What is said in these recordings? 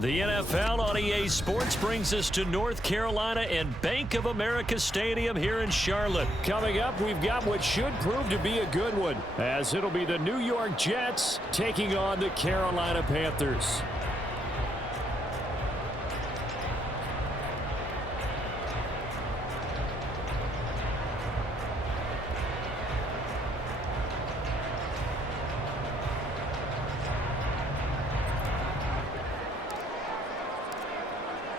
The NFL on EA Sports brings us to North Carolina and Bank of America Stadium here in Charlotte. Coming up, we've got what should prove to be a good one, as it'll be the New York Jets taking on the Carolina Panthers.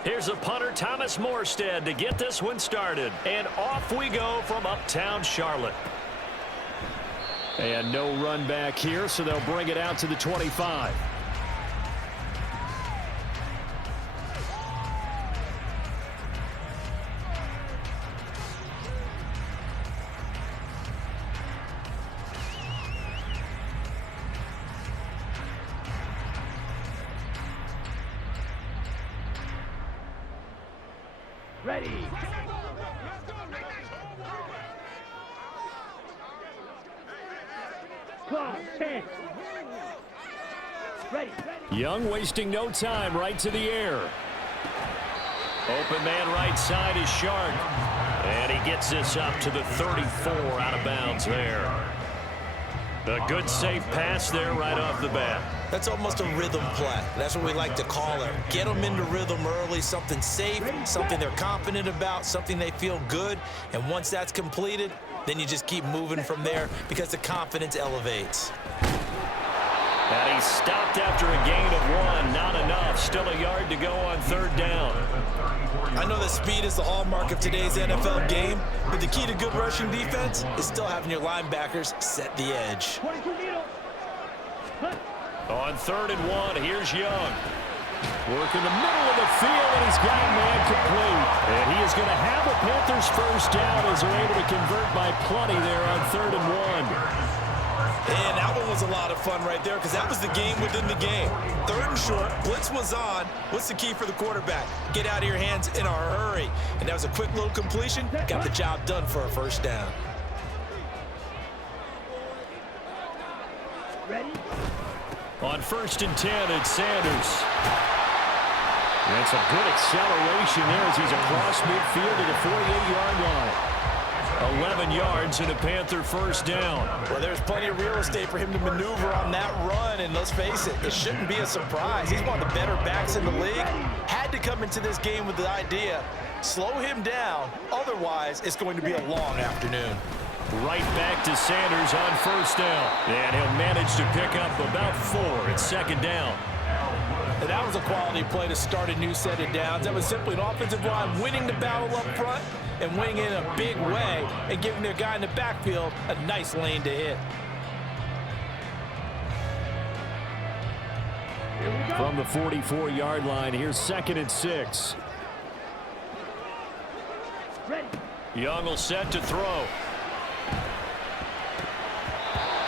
Here's a punter, Thomas Morstead, to get this one started. And off we go from uptown Charlotte. And no run back here, so they'll bring it out to the 25. Ready. Clock, 10. Ready. Young wasting no time, right to the air. Open man right side is Shark. And he gets this up to the 34 out of bounds there. A good safe pass there right off the bat. That's almost a rhythm play. That's what we like to call it. Get them into rhythm early, something safe, something they're confident about, something they feel good. And once that's completed, then you just keep moving from there because the confidence elevates. And he stopped after a gain of 1. Not enough. Still a yard to go on third down. I know that speed is the hallmark of today's NFL game, but the key to good rushing defense is still having your linebackers set the edge. On 3rd and 1, here's Young. Working the middle of the field, and he's got a man complete. And he is going to have a Panthers first down as they're able to convert by plenty there on 3rd and 1. And that one was a lot of fun right there because that was the game within the game. 3rd and short, blitz was on. What's the key for the quarterback? Get out of your hands in a hurry. And that was a quick little completion. Got the job done for a first down. Ready. On 1st and 10, it's Sanders. That's a good acceleration there as he's across midfield to the 48-yard line. 11 yards and a Panther first down. Well, there's plenty of real estate for him to maneuver on that run, and let's face it, it shouldn't be a surprise. He's one of the better backs in the league. Had to come into this game with the idea, slow him down, otherwise it's going to be a long afternoon. Right back to Sanders on first down. And he'll manage to pick up about 4 at 2nd down. And that was a quality play to start a new set of downs. That was simply an offensive line winning the battle up front and winning in a big way and giving their guy in the backfield a nice lane to hit. From the 44-yard line, here's 2nd and 6. Ready. Young will set to throw.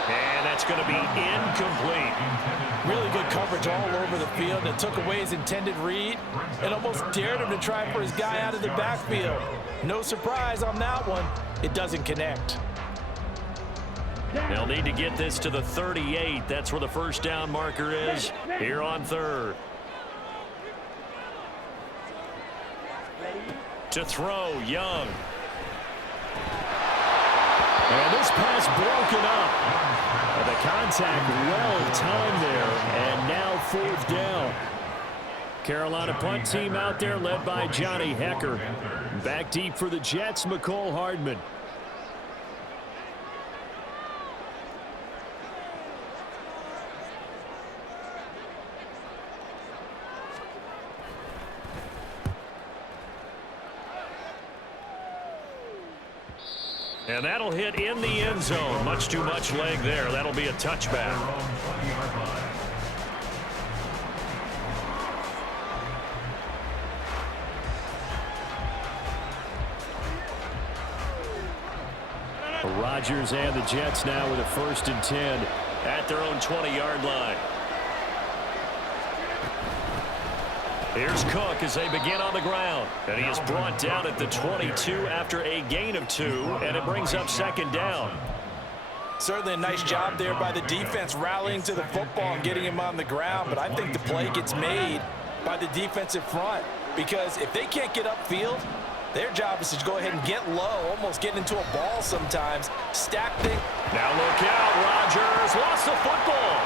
And that's going to be incomplete. Really good coverage all over the field. It took away his intended read and almost dared him to try for his guy out of the backfield. No surprise on that one. It doesn't connect. They'll need to get this to the 38. That's where the first down marker is here on 3rd. To throw, Young. And this pass broken up. And the contact well timed there, and now 4th down. Carolina punt team out there led by Johnny Hecker. Back deep for the Jets, McCole Hardman. And that'll hit in the end zone. Much too much leg there. That'll be a touchback. Rodgers and the Jets now with a 1st and 10 at their own 20-yard line. Here's Cook as they begin on the ground. And he is brought down at the 22 after a gain of 2, and it brings up 2nd down. Certainly a nice job there by the defense rallying to the football and getting him on the ground, but I think the play gets made by the defensive front, because if they can't get upfield, their job is to go ahead and get low, almost get into a ball sometimes, stack things. Now look out, Rodgers lost the football.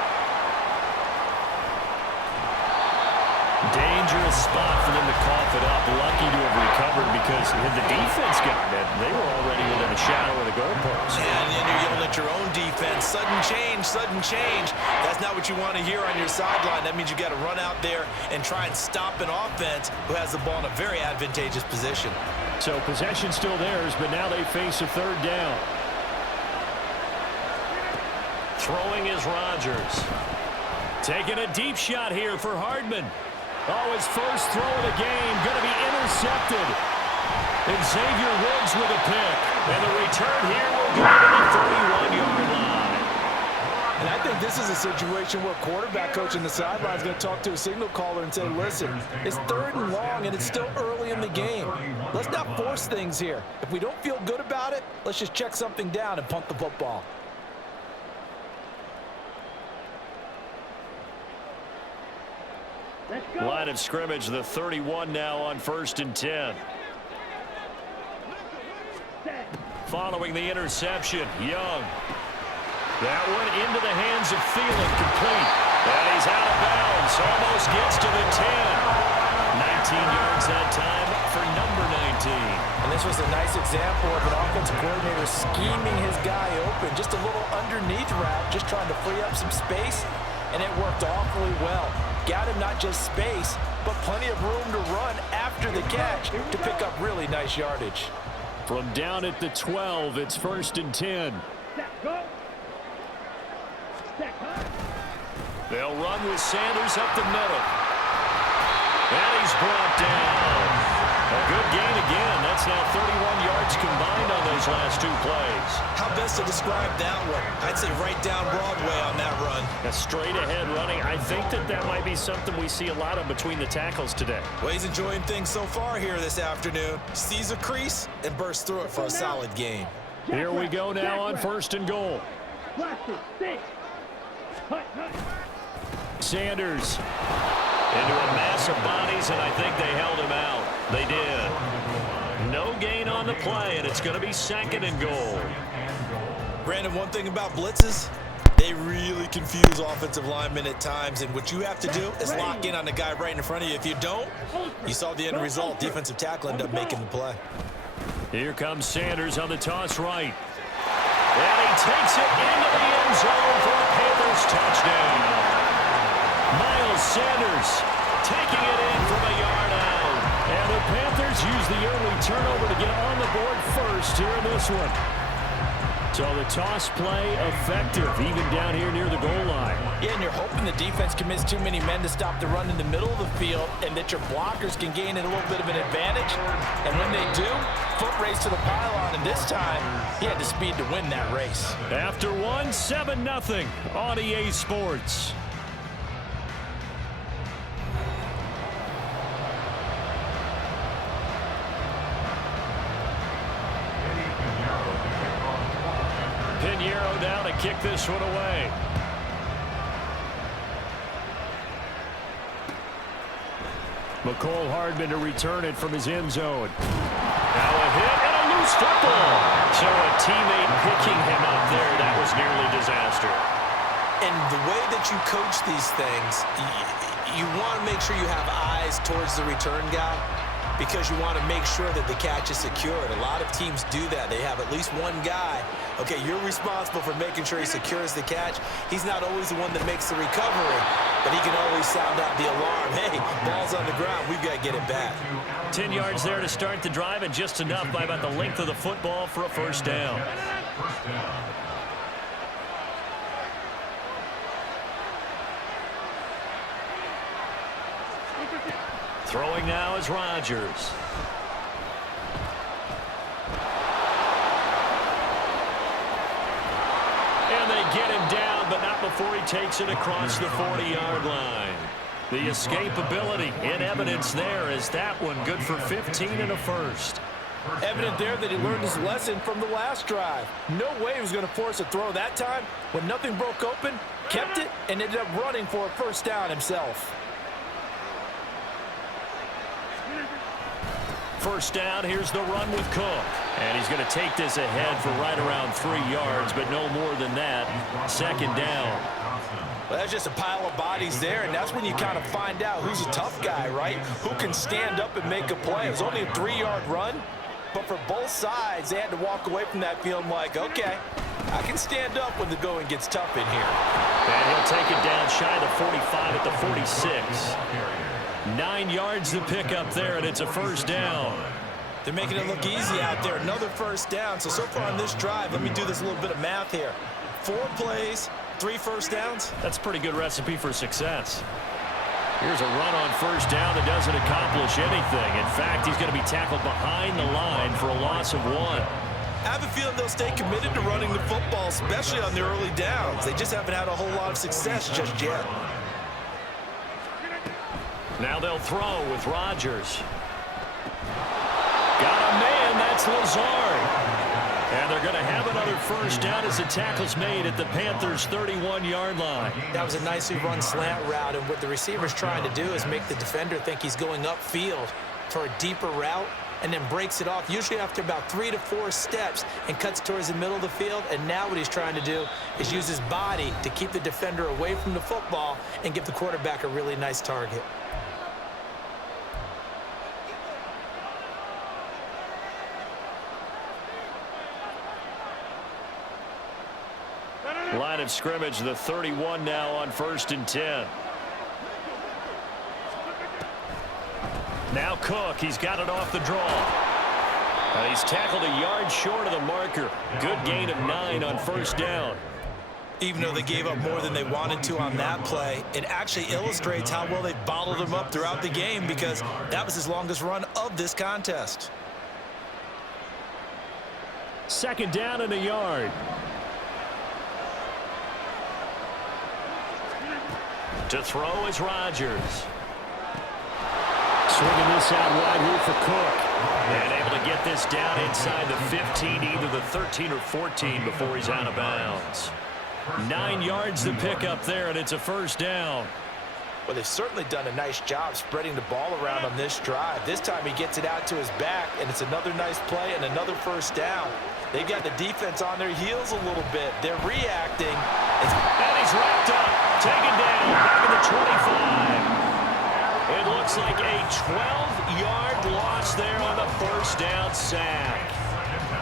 Dangerous spot for them to cough it up. Lucky to have recovered, because had the defense gotten it, they were already within a shadow of the goalpost. And then you're yelling at your own defense. Sudden change, sudden change. That's not what you want to hear on your sideline. That means you got to run out there and try and stop an offense who has the ball in a very advantageous position. So possession still theirs, but now they face a 3rd down. Throwing is Rodgers. Taking a deep shot here for Hardman. Oh, his first throw of the game going to be intercepted. And Xavier Woods with a pick. And the return here will go to the 31-yard line. And I think this is a situation where quarterback coach in the sideline is going to talk to a signal caller and say, listen, it's 3rd and long and it's still early in the game. Let's not force things here. If we don't feel good about it, let's just check something down and punt the football. Line of scrimmage, the 31 now on 1st and 10. Following the interception, Young. That one into the hands of Thielen, complete. And he's out of bounds, almost gets to the 10. 19 yards that time for number 19. And this was a nice example of an offensive coordinator scheming his guy open. Just a little underneath route, just trying to free up some space, and it worked awfully well. Got him not just space, but plenty of room to run after the catch to pick up really nice yardage. From down at the 12, it's 1st and 10. They'll run with Sanders up the middle. And he's brought down. A good gain again. That's now 31 yards combined on those last 2 plays. How best to describe that one? I'd say right down Broadway on that run. A straight ahead running. I think that might be something we see a lot of between the tackles today. Well, he's enjoying things so far here this afternoon. Sees a crease and bursts through it for a solid game. Here we go now on 1st and goal. Sanders into a mass of bodies, and I think they held him out. They did. No gain on the play, and it's going to be 2nd and goal. Brandon, one thing about blitzes, they really confuse offensive linemen at times, and what you have to do is lock in on the guy right in front of you. If you don't, you saw the end result. Defensive tackle ended up making the play. Here comes Sanders on the toss right. And he takes it into the end zone for a Panthers touchdown. Miles Sanders taking it in from a yard out. And the Panthers use the early turnover to get on the board first here in this one. So the toss play effective, even down here near the goal line. Yeah, and you're hoping the defense commits too many men to stop the run in the middle of the field, and that your blockers can gain a little bit of an advantage. And when they do, foot race to the pylon, and this time he had the speed to win that race. After 7-0 on EA Sports. Pinheiro down to kick this one away. McCole Hardman to return it from his end zone. Now a hit and a loose football. So a teammate picking him up there, that was nearly disaster. And the way that you coach these things, you want to make sure you have eyes towards the return guy because you want to make sure that the catch is secured. A lot of teams do that. They have at least one guy. Okay, you're responsible for making sure he secures the catch. He's not always the one that makes the recovery, but he can always sound out the alarm. Hey, ball's on the ground. We've got to get it back. 10 yards there to start the drive, and just enough by about the length of the football for a first down. Throwing now is Rodgers. And they get him down, but not before he takes it across the 40-yard line. The escapability in evidence there is that one good for 15 and a first. Evident there that he learned his lesson from the last drive. No way he was going to force a throw that time. When nothing broke open, kept it, and ended up running for a first down himself. First down, here's the run with Cook. And he's going to take this ahead for right around 3 yards, but no more than that. Second down. Well, that's just a pile of bodies there, and that's when you kind of find out who's a tough guy, right? Who can stand up and make a play. It was only a 3-yard run, but for both sides, they had to walk away from that feeling like, okay, I can stand up when the going gets tough in here. And he'll take it down shy of the 45 at the 46. 9 yards to pick up there, and it's a first down. They're making it look easy out there. Another first down. So far on this drive, let me do this little bit of math here. 4 plays, 3 first downs. That's a pretty good recipe for success. Here's a run on first down that doesn't accomplish anything. In fact, he's going to be tackled behind the line for a loss of 1. I have a feeling they'll stay committed to running the football, especially on the early downs. They just haven't had a whole lot of success just yet. Now they'll throw with Rodgers. Got a man, that's Lazard. And they're going to have another first down as the tackle's made at the Panthers' 31-yard line. That was a nicely run slant route, and what the receiver's trying to do is make the defender think he's going upfield for a deeper route and then breaks it off, usually after about 3 to 4 steps, and cuts towards the middle of the field. And now what he's trying to do is use his body to keep the defender away from the football and give the quarterback a really nice target. Line of scrimmage, the 31 now on 1st and 10. Now Cook, he's got it off the draw. He's tackled a yard short of the marker. Good gain of 9 on first down. Even though they gave up more than they wanted to on that play, it actually illustrates how well they bottled them up throughout the game, because that was his longest run of this contest. Second down and a yard. To throw is Rodgers. Swinging this out wide here for Cook. And able to get this down inside the 15, either the 13 or 14 before he's out of bounds. 9 yards to pick up there, and it's a first down. Well, they've certainly done a nice job spreading the ball around on this drive. This time he gets it out to his back, and it's another nice play and another first down. They've got the defense on their heels a little bit. They're reacting. And he's wrapped up, taken down, back in the 25. It looks like a 12-yard loss there on the first down sack.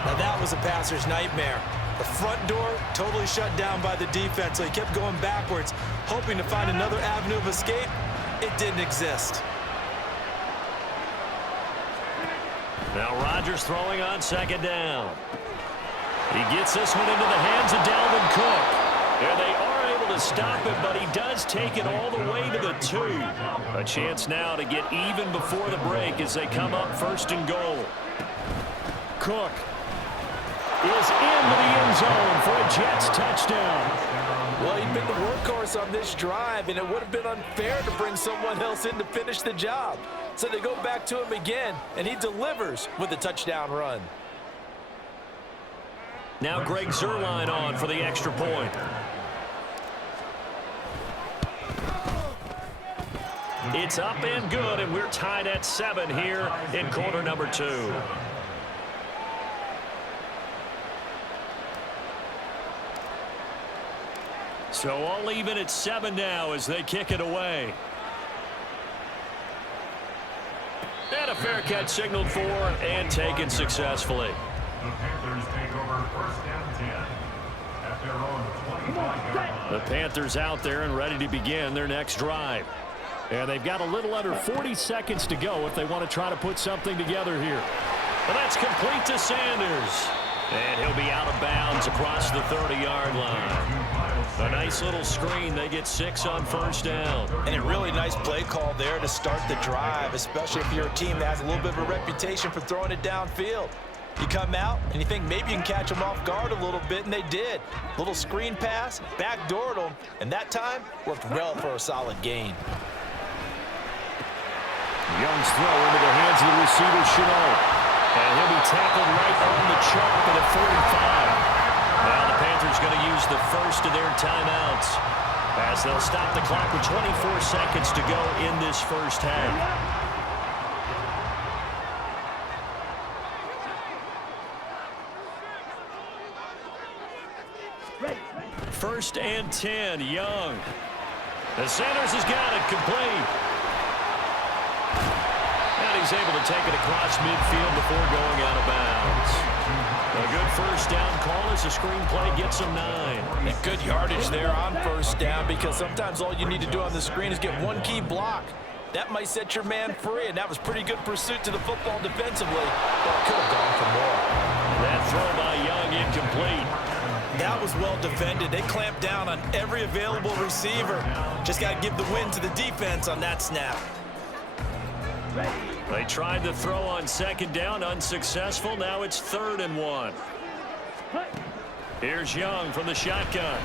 Now that was a passer's nightmare. The front door totally shut down by the defense, so he kept going backwards, hoping to find another avenue of escape. It didn't exist. Now Rodgers throwing on second down. He gets this one into the hands of Dalvin Cook. And they are able to stop it, but he does take it all the way to the 2. A chance now to get even before the break as they come up 1st and goal. Cook is into the end zone for a Jets touchdown. Well, he'd been the workhorse on this drive, and it would have been unfair to bring someone else in to finish the job. So they go back to him again, and he delivers with a touchdown run. Now Greg Zuerlein on for the extra point. It's up and good, and we're tied at 7 here in quarter number 2. So all even at 7 now as they kick it away. And a fair catch signaled for and taken successfully. The Panthers take over first and 10 at their own 25-yard line. The Panthers out there and ready to begin their next drive. And they've got a little under 40 seconds to go if they want to try to put something together here. And that's complete to Sanders. And he'll be out of bounds across the 30-yard line. A nice little screen. They get 6 on first down. And a really nice play call there to start the drive, especially if you're a team that has a little bit of a reputation for throwing it downfield. You come out and you think maybe you can catch them off guard a little bit, and they did. Little screen pass, backdoored them, and that time worked well for a solid gain. Young's throw into the hands of the receiver, Chenault. And he'll be tackled right on the chalk at a 45. Now the Panthers going to use the first of their timeouts as they'll stop the clock with 24 seconds to go in this first half. First and 10, Young. The Sanders has got it complete. And he's able to take it across midfield before going out of bounds. A good first down call as the screenplay gets him 9. And good yardage there on first down, because sometimes all you need to do on the screen is get one key block. That might set your man free, and that was pretty good pursuit to the football defensively, but could have gone for more. That throw by Young incomplete. That was well defended. They clamped down on every available receiver. Just got to give the win to the defense on that snap. They tried the throw on second down, unsuccessful. Now it's 3rd and 1. Here's Young from the shotgun.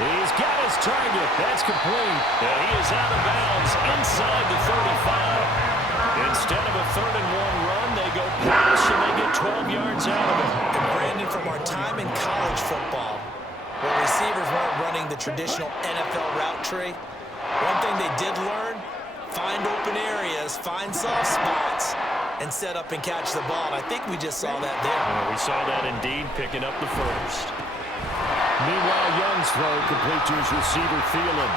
He's got his target. That's complete. And he is out of bounds inside the 35. Instead of a 3rd and 1 run, they go pass and they get 12 yards out of it. And Brandon, from our time in college football, where receivers weren't running the traditional NFL route tree, one thing they did learn: find open areas, find soft spots, and set up and catch the ball. And I think we just saw that there. We saw that indeed, picking up the first. Meanwhile, Young's throw complete to his receiver, Thielen.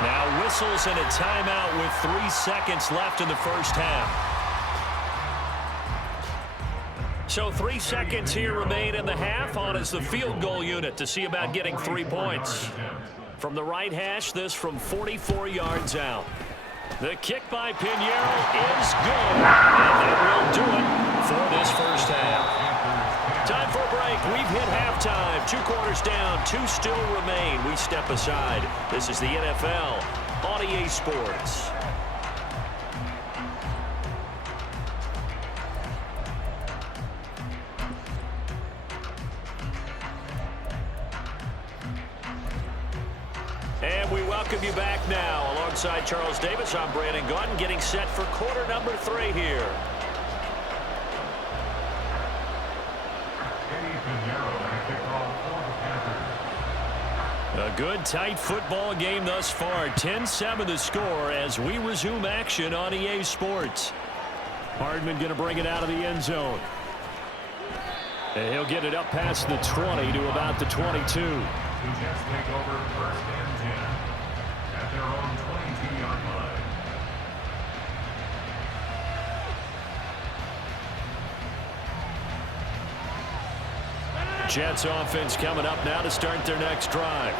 Now whistles and a timeout with 3 seconds left in the first half. So 3 seconds here remain in the half. On is the field goal unit to see about getting 3 points. From the right hash, this from 44 yards out. The kick by Pinheiro is good, and that will do it for this first half. Time for a break. We've hit halftime. 2 quarters down, 2 still remain. We step aside. This is the NFL on EA Sports. And we welcome you back now. Alongside Charles Davis, I'm Brandon Gaudin, getting set for quarter number 3 here. A good, tight football game thus far. 10-7 the score as we resume action on EA Sports. Hardman going to bring it out of the end zone. And he'll get it up past the 20 to about the 22. The Jets take over first and 10 at their own 22-yard line. Jets offense coming up now to start their next drive.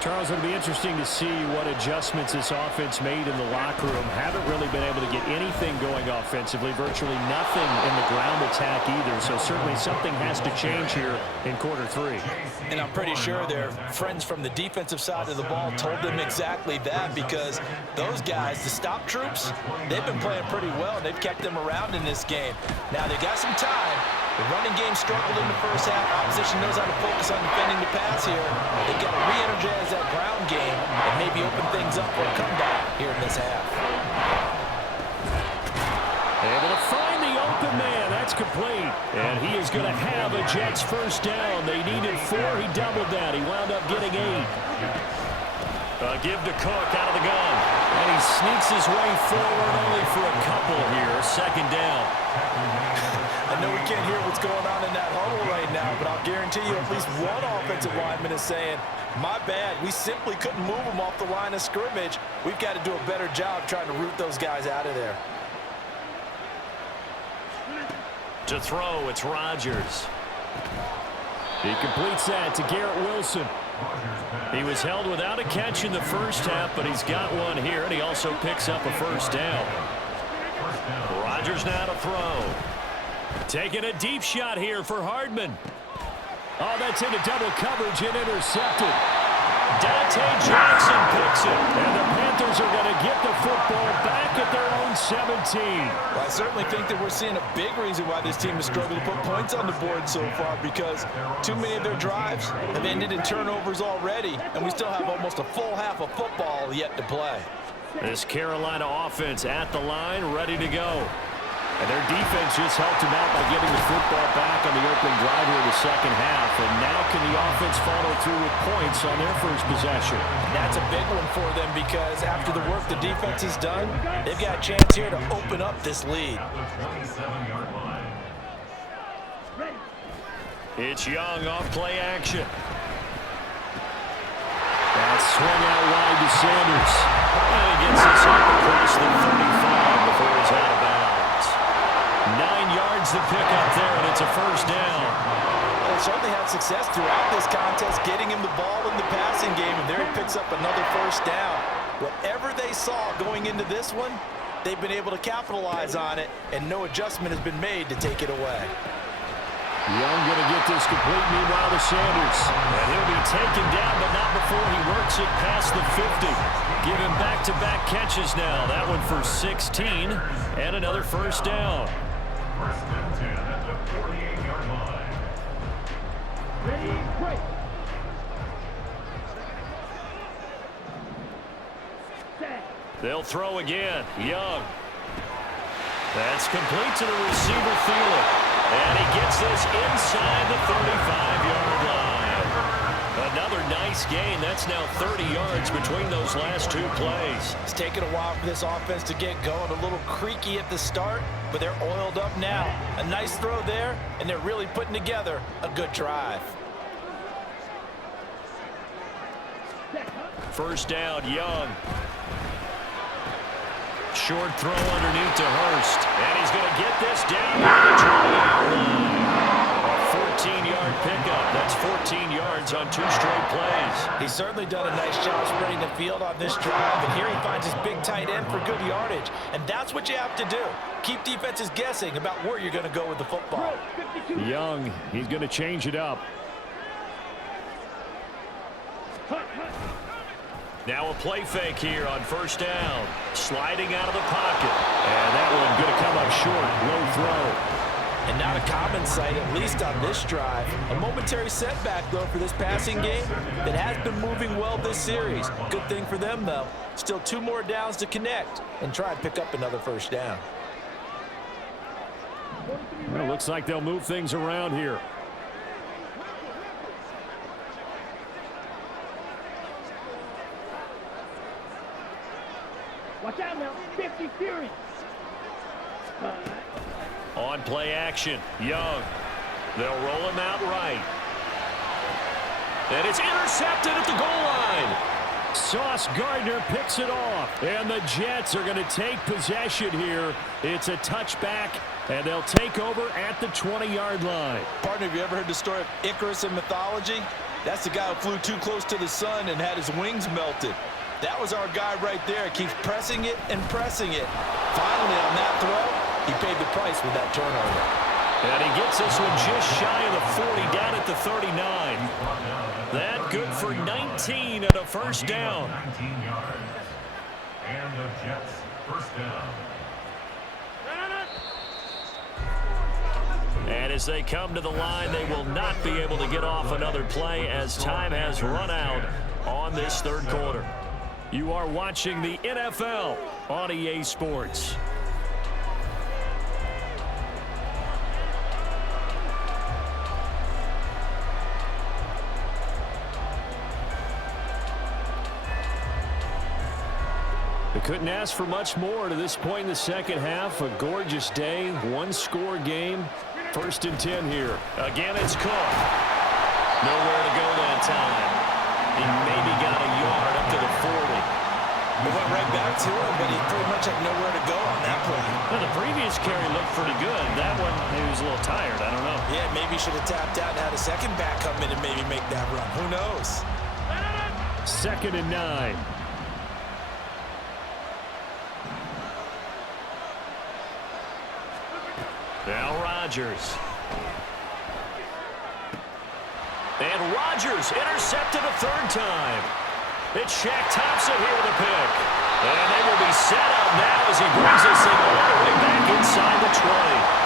Charles, it'll be interesting to see what adjustments this offense made in the locker room. Haven't really been able to get anything going offensively, virtually nothing in the ground attack either. So certainly something has to change here in quarter 3. And I'm pretty sure their friends from the defensive side of the ball told them exactly that, because those guys, the stop troops, they've been playing pretty well, and they've kept them around in this game. Now they got some time. The running game struggled in the first half. Opposition knows how to focus on defending the pass here. They've got to re-energize that ground game and maybe open things up for a comeback here in this half. Able to find the open man. That's complete. And he is going to have a Jets first down. They needed 4. He doubled that. He wound up getting 8. Give to Cook out of the gun. And he sneaks his way forward only for a couple here. Second down. I know we can't hear what's going on in that huddle right now, but I'll guarantee you at least one offensive lineman is saying, My bad. We simply couldn't move them off the line of scrimmage. We've got to do a better job trying to root those guys out of there. To throw, it's Rodgers. He completes that to Garrett Wilson. He was held without a catch in the first half, but he's got one here, and he also picks up a first down. Rodgers now to throw. Taking a deep shot here for Hardman. Oh, that's into double coverage and intercepted. Dante Jackson picks it, and the Panthers are going to get the football back at their own 17. Well, I certainly think that we're seeing a big reason why this team has struggled to put points on the board so far, because too many of their drives have ended in turnovers already, and we still have almost a full half of football yet to play. This Carolina offense at the line, ready to go. And their defense just helped them out by getting the football back on the opening drive here in the second half. And now can the offense follow through with points on their first possession? That's a big one for them, because after the work the defense has done, they've got a chance here to open up this lead. It's Young off play action. That's swung out wide to Sanders. And he gets this up across the 35 before he's out of bounds. 9 yards to pick up there, and it's a first down. Well, they certainly had success throughout this contest, getting him the ball in the passing game, and there he picks up another first down. Whatever they saw going into this one, they've been able to capitalize on it, and no adjustment has been made to take it away. Young going to get this complete, meanwhile to Sanders. And he'll be taken down, but not before he works it past the 50. Give him back-to-back catches now. That one for 16, and another first down. First and 10 at the 48-yard line. Ready, break. Set. They'll throw again. Young. That's complete to the receiver, Thielen. And he gets this inside the 35-yard line. Another nice gain. That's now 30 yards between those last two plays. It's taken a while for this offense to get going. A little creaky at the start, but they're oiled up now. A nice throw there, and they're really putting together a good drive. First down, Young. Short throw underneath to Hurst. And he's going to get this down to the 20-yard line. A 14-yard pickup. That's 14 yards on 2 straight plays. He's certainly done a nice job spreading the field on this drive, and here he finds his big tight end for good yardage. And that's what you have to do. Keep defenses guessing about where you're going to go with the football. Young, he's going to change it up. Now a play fake here on first down. Sliding out of the pocket. And that one going to come up short. Low throw. And not a common sight, at least on this drive. A momentary setback, though, for this passing game that has been moving well this series. Good thing for them, though. Still 2 more downs to connect and try and pick up another first down. Well, looks like they'll move things around here. Watch out now. 50 Fury. On play action, Young. They'll roll him out right. And it's intercepted at the goal line. Sauce Gardner picks it off. And the Jets are going to take possession here. It's a touchback, and they'll take over at the 20-yard line. Partner, have you ever heard the story of Icarus in mythology? That's the guy who flew too close to the sun and had his wings melted. That was our guy right there. Keeps pressing it and pressing it. Finally, on that throw, he paid the price with that turnover. And he gets this one just shy of the 40, down at the 39. That good for 19 and a first down. 19 yards. And the Jets first down. And as they come to the line, they will not be able to get off another play as time has run out on this third quarter. You are watching the NFL on EA Sports. They couldn't ask for much more to this point in the second half. A gorgeous day, 1-score game. First and 10 here. Again, it's Cook. Nowhere to go that time. He maybe got a yard up to the 40. He went right back to him, but he pretty much had nowhere to go on that play. Well, the previous carry looked pretty good. That one, he was a little tired. I don't know. Yeah, maybe he should have tapped out and had a second back come in and maybe make that run. Who knows? 2nd and 9. Now Rodgers. And Rodgers intercepted a 3rd time. It's Shaq Thompson here with a pick. And they will be set up now as he brings this thing all the way back inside the 20.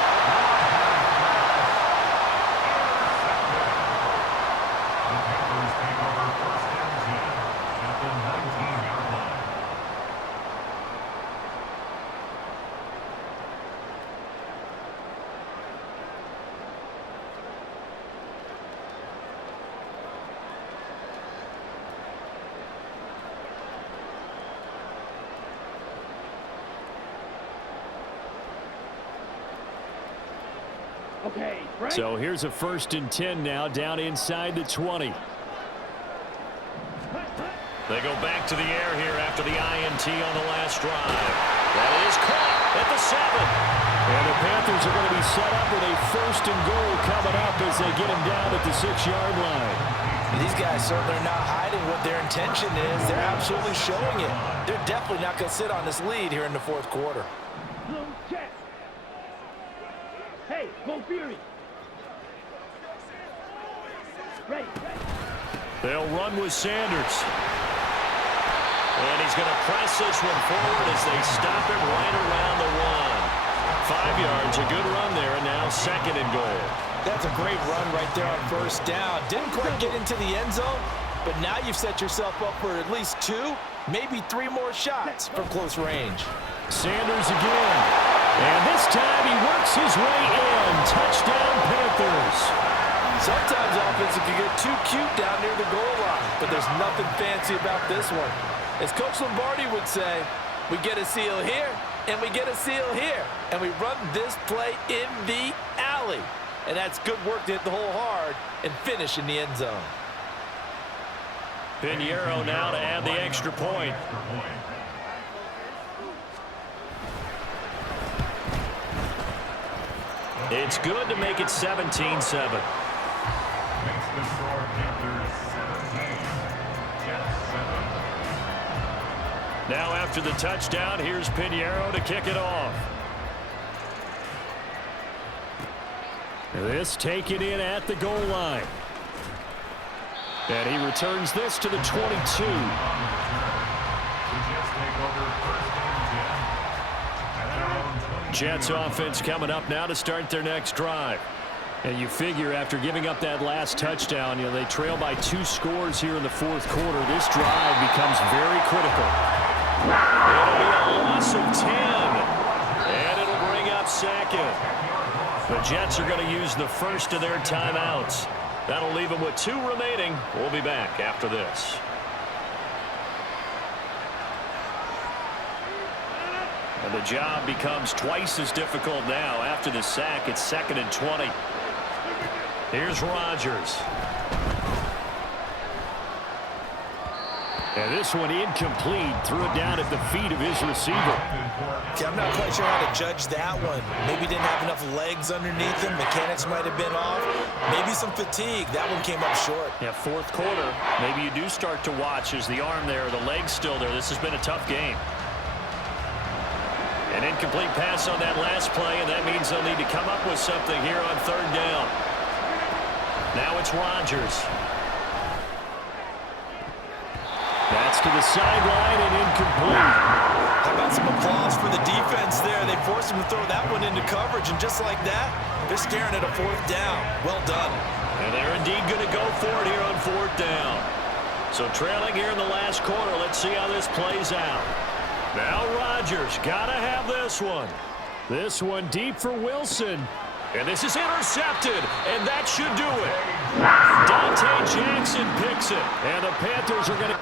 Okay, Frank. So here's a 1st and 10 now down inside the 20. They go back to the air here after the INT on the last drive. That is caught at the 7. And the Panthers are going to be set up with a 1st and goal coming up as they get him down at the 6-yard line. These guys certainly are not hiding what their intention is. They're absolutely showing it. They're definitely not going to sit on this lead here in the 4th quarter. Blue check. Hey, go Fury. Ready. They'll run with Sanders. And he's going to press this one forward as they stop him right around the 1. 5 yards, a good run there, and now 2nd and goal. That's a great run right there on 1st down. Didn't quite get into the end zone, but now you've set yourself up for at least 2, maybe 3 more shots from close range. Sanders again. And this time he works his way in. Touchdown, Panthers. Sometimes offense can get too cute down near the goal line, but there's nothing fancy about this one. As Coach Lombardi would say, we get a seal here, and we get a seal here, and we run this play in the alley. And that's good work to hit the hole hard and finish in the end zone. Pinheiro now to add the extra point. It's good to make it 17-7. Makes the score Panthers 17, Jets 7. Now after the touchdown, here's Pinheiro to kick it off. This taken in at the goal line. And he returns this to the 22. The Jets take over 1st and 10 at their own 20. Jets offense coming up now to start their next drive. And you figure after giving up that last touchdown, they trail by 2 scores here in the 4th quarter. This drive becomes very critical. It'll be a loss of 10. And it'll bring up 2nd. The Jets are going to use the first of their timeouts. That'll leave them with 2 remaining. We'll be back after this. And the job becomes twice as difficult now. After the sack, it's 2nd and 20. Here's Rodgers. And this one incomplete. Threw it down at the feet of his receiver. Okay, I'm not quite sure how to judge that one. Maybe didn't have enough legs underneath him. Mechanics might have been off. Maybe some fatigue. That one came up short. Yeah, 4th quarter. Maybe you do start to watch as the arm there, the leg's still there. This has been a tough game. An incomplete pass on that last play, and that means they'll need to come up with something here on 3rd down. Now it's Rodgers. That's to the sideline and incomplete. How about some applause for the defense there? They forced him to throw that one into coverage, and just like that, they're staring at a 4th down. Well done. And they're indeed going to go for it here on 4th down. So trailing here in the last quarter, let's see how this plays out. Now Rodgers, got to have this one. This one deep for Wilson. And this is intercepted, and that should do it. Dante Jackson picks it, and the Panthers are going to...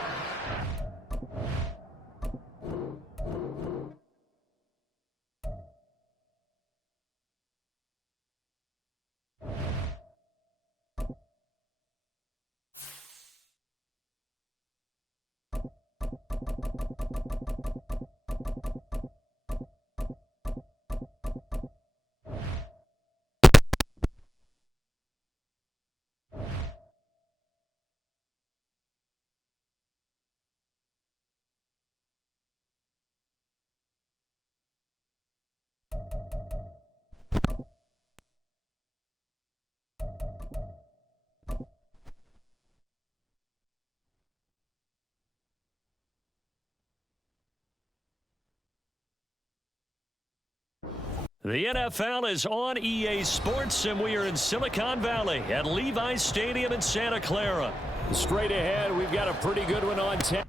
The NFL is on EA Sports, and we are in Silicon Valley at Levi's Stadium in Santa Clara. Straight ahead, we've got a pretty good one on tap.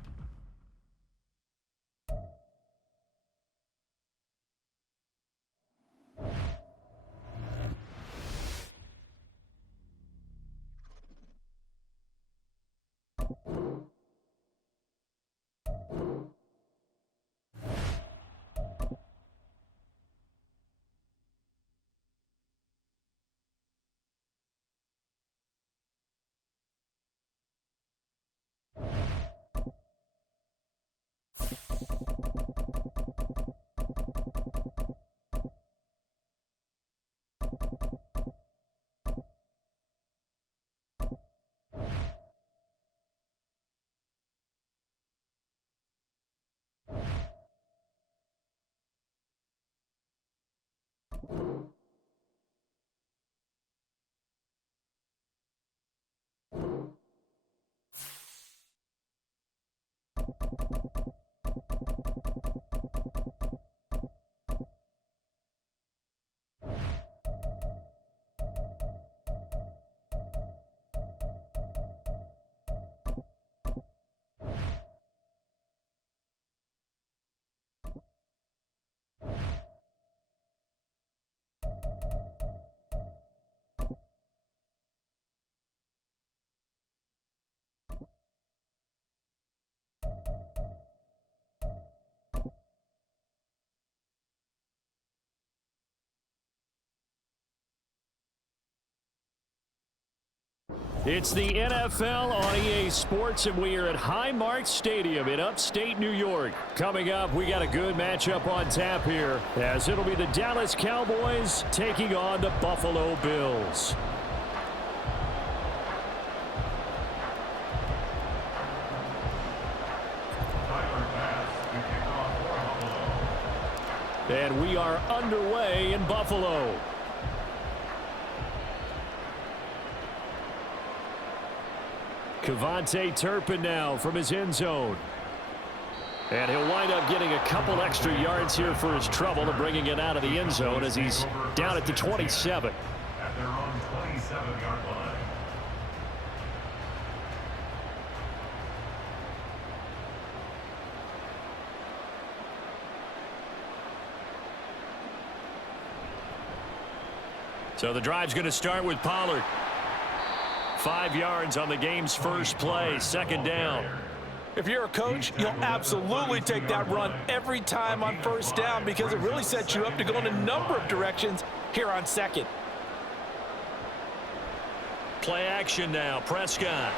It's the NFL on EA Sports, and we are at Highmark Stadium in upstate New York. Coming up, we got a good matchup on tap here, as it'll be the Dallas Cowboys taking on the Buffalo Bills. And we are underway in Buffalo. Kevontae Turpin now from his end zone. And he'll wind up getting a couple extra yards here for his trouble and bringing it out of the end zone as he's down at the 27. At their own 27-yard line. So the drive's going to start with Pollard. 5 yards on the game's first play, second down. If you're a coach, you'll absolutely take that run every time on first down because it really sets you up to go in a number of directions here on second. Play action now, Prescott.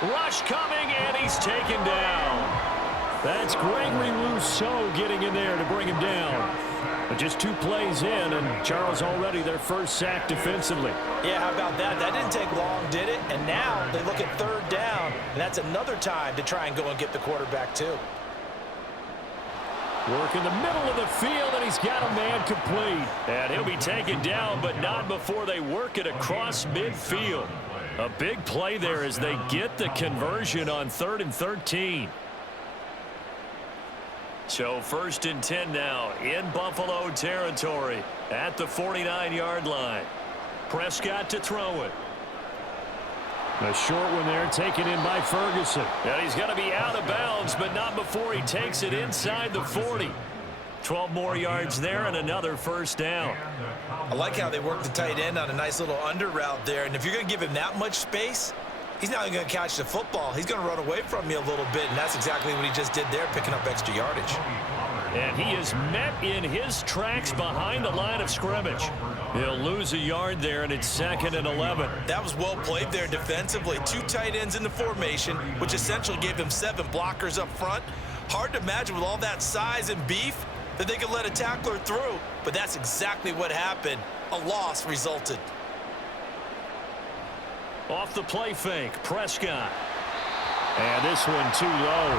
Rush coming, and he's taken down. That's Gregory Rousseau getting in there to bring him down. But just 2 plays in, and Charles already their first sack defensively. Yeah, how about that? That didn't take long, did it? And now they look at third down, and that's another time to try and go and get the quarterback too. Work in the middle of the field, and he's got a man complete. And he'll be taken down, but not before they work it across midfield. A big play there as they get the conversion on 3rd and 13. So 1st and 10 now in Buffalo territory at the 49-yard line. Prescott to throw it. A short one there taken in by Ferguson. And he's going to be out of bounds, but not before he takes it inside the 40. 12 more yards there and another first down. I like how they work the tight end on a nice little under route there. And if you're going to give him that much space, he's not going to catch the football. He's going to run away from you a little bit, and that's exactly what he just did there, picking up extra yardage. And he is met in his tracks behind the line of scrimmage. He'll lose a yard there, and it's 2nd and 11. That was well played there defensively. 2 tight ends in the formation, which essentially gave them 7 blockers up front. Hard to imagine with all that size and beef that they could let a tackler through, but that's exactly what happened. A loss resulted. Off the play fake, Prescott. And this one too low.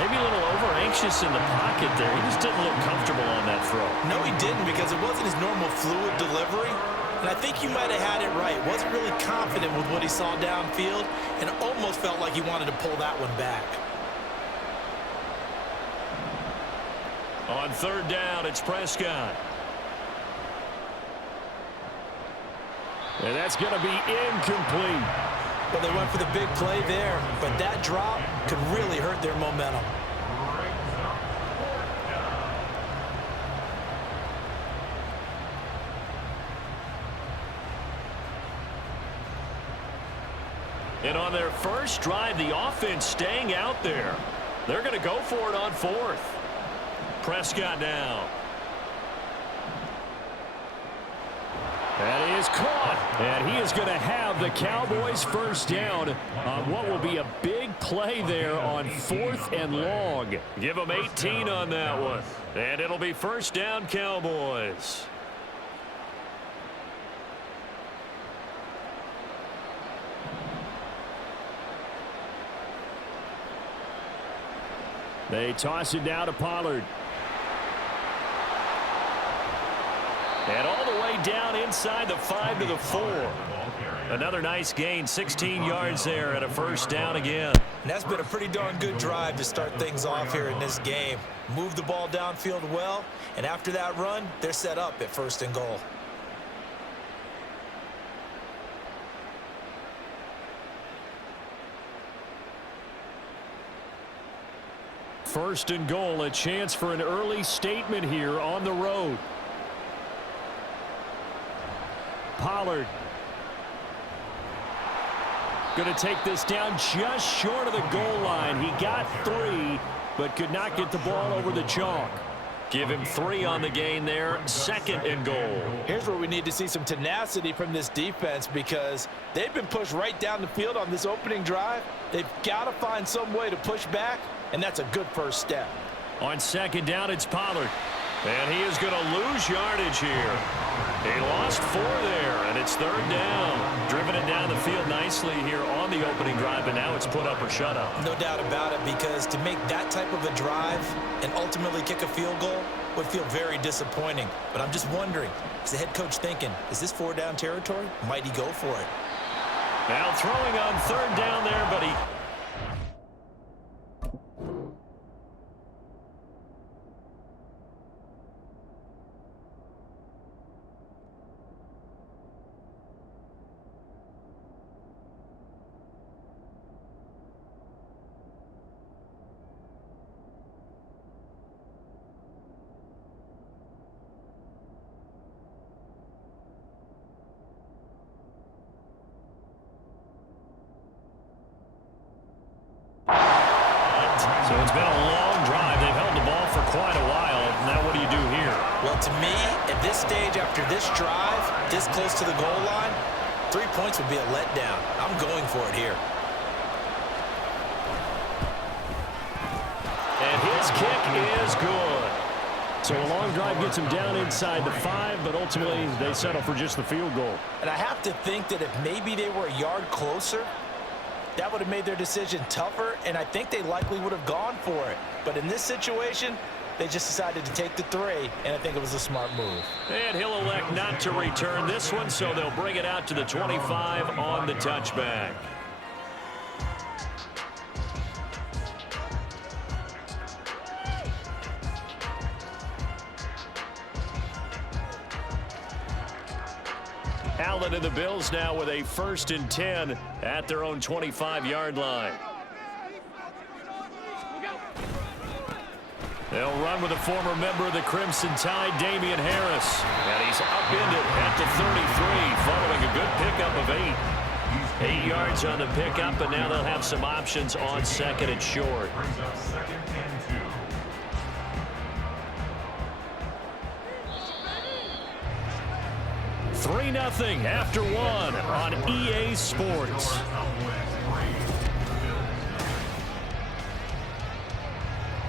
Maybe a little over-anxious in the pocket there. He just didn't look comfortable on that throw. No, he didn't, because it wasn't his normal fluid delivery. And I think you might have had it right. Wasn't really confident with what he saw downfield, and almost felt like he wanted to pull that one back. On 3rd down, it's Prescott. And that's going to be incomplete. Well, they went for the big play there, but that drop could really hurt their momentum. And on their first drive, the offense staying out there. They're going to go for it on fourth. Prescott now. That is caught. And he is going to have the Cowboys first down on what will be a big play there on 4th and long. Give them 18 on that one. And it'll be first down, Cowboys. They toss it down to Pollard. And all the way down inside the 5 to the 4. Another nice gain, 16 yards there and a first down again. And that's been a pretty darn good drive to start things off here in this game. Move the ball downfield well, and after that run, they're set up at 1st and goal. First and goal, a chance for an early statement here on the road. Pollard. Going to take this down just short of the goal line. He got 3, but could not get the ball over the chalk. Give him 3 on the gain there, 2nd and goal. Here's where we need to see some tenacity from this defense because they've been pushed right down the field on this opening drive. They've got to find some way to push back, and that's a good first step. On 2nd down, it's Pollard. And he is going to lose yardage here. He lost 4 there, and it's 3rd down. Driven it down the field nicely here on the opening drive, and now it's put up or shut up. No doubt about it, because to make that type of a drive and ultimately kick a field goal would feel very disappointing. But I'm just wondering, is the head coach thinking, is this 4-down territory? Might he go for it? Now throwing on 3rd down there, but he... So it's been a long drive. They've held the ball for quite a while. Now what do you do here? Well, to me, at this stage after this drive, this close to the goal line, 3 points would be a letdown. I'm going for it here. And his kick is good. So a long drive gets him down inside the 5, but ultimately they settle for just the field goal. And I have to think that if maybe they were a yard closer, that would have made their decision tougher, and I think they likely would have gone for it. But in this situation, they just decided to take the 3, and I think it was a smart move. And he'll elect not to return this one, so they'll bring it out to the 25 on the touchback. Allen and the Bills now with a 1st and 10 at their own 25-yard line. They'll run with a former member of the Crimson Tide, Damian Harris. And he's upended at the 33 following a good pickup of 8. 8 yards on the pickup, and now they'll have some options on 2nd and short. Brings up 2nd and 2. 3-0 after 1 on EA Sports.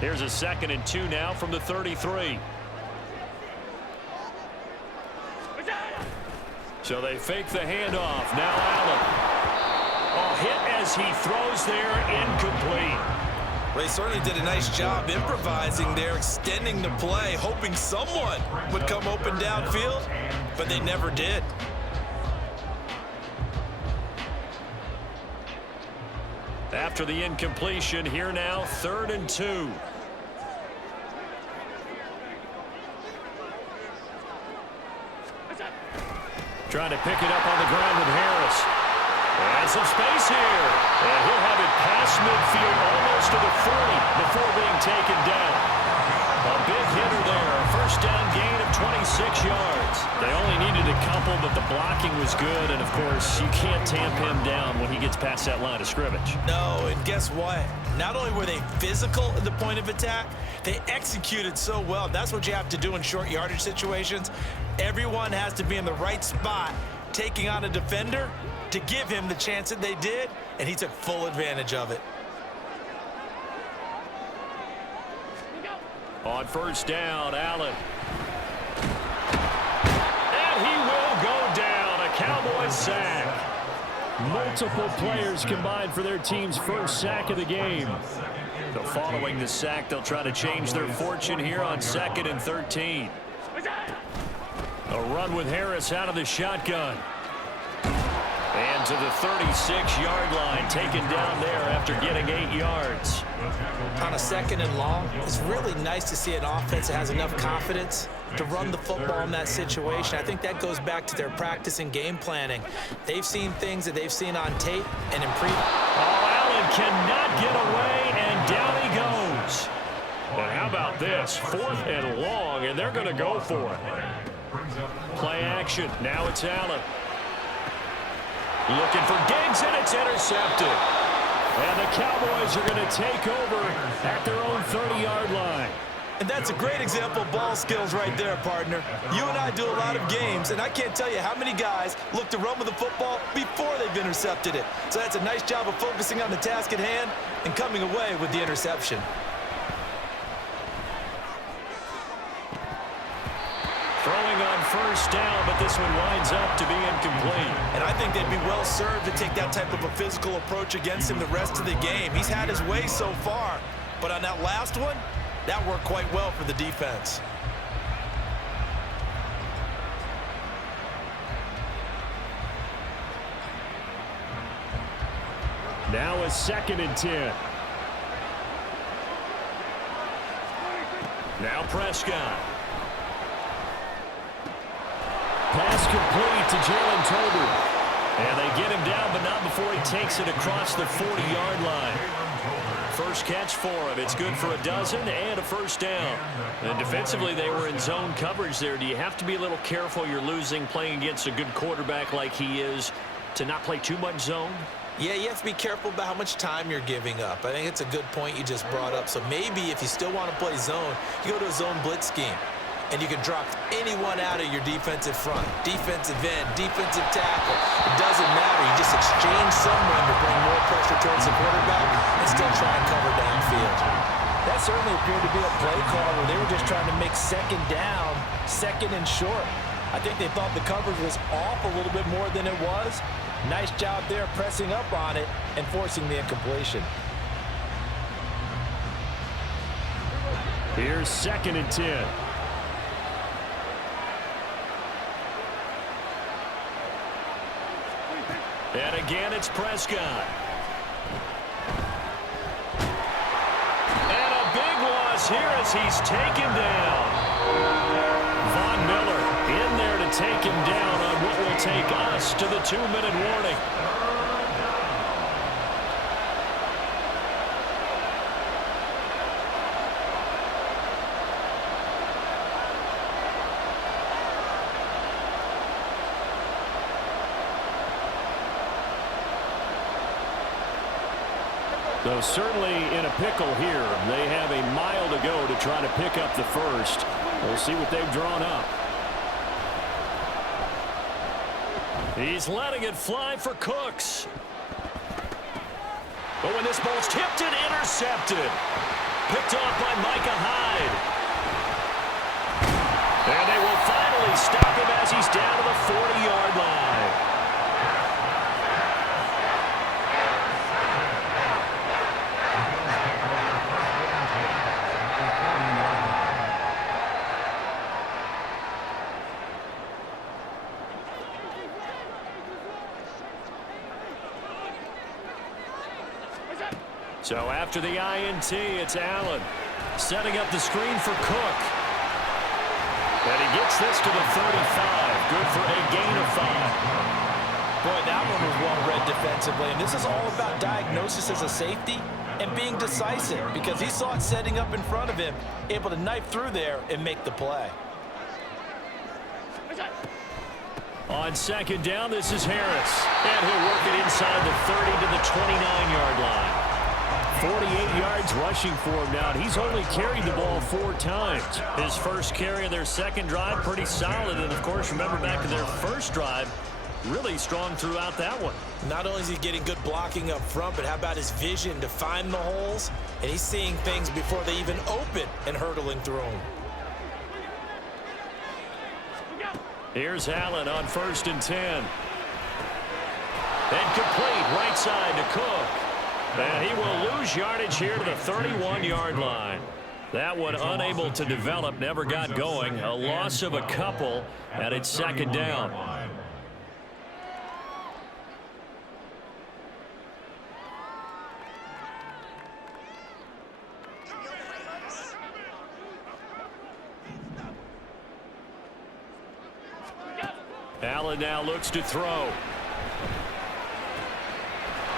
Here's a 2nd and 2 now from the 33. So they fake the handoff. Now Allen. Oh, hit as he throws there, incomplete. Well, he certainly did a nice job improvising there, extending the play, hoping someone would come open downfield, but they never did. After the incompletion, here now, 3rd and 2. Trying to pick it up on the ground with Harris. And some space here. And he'll have it past midfield almost to the 40 before being taken down. A big hitter there. A first down gain of 26 yards. They only needed a couple, but the blocking was good. And, of course, you can't tamp him down when he gets past that line of scrimmage. No, and guess what? Not only were they physical at the point of attack, they executed so well. That's what you have to do in short yardage situations. Everyone has to be in the right spot, taking on a defender to give him the chance that they did, and he took full advantage of it. On first down, Allen. And he will go down. A Cowboys sack. Multiple players combined for their team's first sack of the game. So following the sack, they'll try to change their fortune here on 2nd and 13. A run with Harris out of the shotgun. And to the 36-yard line, taken down there after getting 8 yards. On a 2nd and long, it's really nice to see an offense that has enough confidence to run the football in that situation. I think that goes back to their practice and game planning. They've seen things that they've seen on tape and in preview. Oh, Allen cannot get away, and down he goes. And how about this? 4th and long, and they're going to go for it. Play action. Now it's Allen. Looking for Diggs, and it's intercepted. And the Cowboys are going to take over at their own 30-yard line. And that's a great example of ball skills right there, partner. You and I do a lot of games, and I can't tell you how many guys look to run with the football before they've intercepted it. So that's a nice job of focusing on the task at hand and coming away with the interception. Throwing on first down, but this one winds up to be incomplete. And I think they'd be well served to take that type of a physical approach against him the rest of the game. He's had his way so far, but on that last one, that worked quite well for the defense. Now a 2nd and 10. Now Prescott. Pass complete to Jalen Tolbert. And they get him down, but not before he takes it across the 40-yard line. First catch for him. It's good for a dozen and a first down. And defensively, they were in zone coverage there. Do you have to be a little careful? You're losing playing against a good quarterback like he is to not play too much zone? Yeah, you have to be careful about how much time you're giving up. I think it's a good point you just brought up. So maybe if you still want to play zone, you go to a zone blitz scheme. And you can drop anyone out of your defensive front. Defensive end, defensive tackle. It doesn't matter. You just exchange someone to bring more pressure towards the quarterback and still try and cover downfield. That certainly appeared to be a play call where they were just trying to make 2nd down, 2nd and short. I think they thought the coverage was off a little bit more than it was. Nice job there pressing up on it and forcing the incompletion. Here's 2nd and 10. And again, it's Prescott. And a big loss here as he's taken down. Von Miller in there to take him down on what will take us to the 2-minute warning. So certainly in a pickle here. They have a mile to go to try to pick up the first. We'll see what they've drawn up. He's letting it fly for Cooks. But when this ball's tipped and intercepted. Picked off by Micah Hyde. And they will finally stop him as he's down to the 40-yard line. So after the INT, it's Allen setting up the screen for Cook. And he gets this to the 35. good for a gain of 5. Boy, that one was well read defensively. And this is all about diagnosis as a safety and being decisive, because he saw it setting up in front of him, able to knife through there and make the play. On second down, this is Harris. And he'll work it inside the 30 to the 29-yard line. 48 yards rushing for him now. He's only carried the ball 4 times. His first carry of their second drive, pretty solid. And, of course, remember back to their first drive, really strong throughout that one. Not only is he getting good blocking up front, but how about his vision to find the holes? And he's seeing things before they even open and hurdling through them. Here's Allen on 1st and 10. And complete right side to Cook. And he will lose yardage here to the 31-yard line. That one unable to develop, never got going. A loss of a couple, and it's second down. Allen now looks to throw.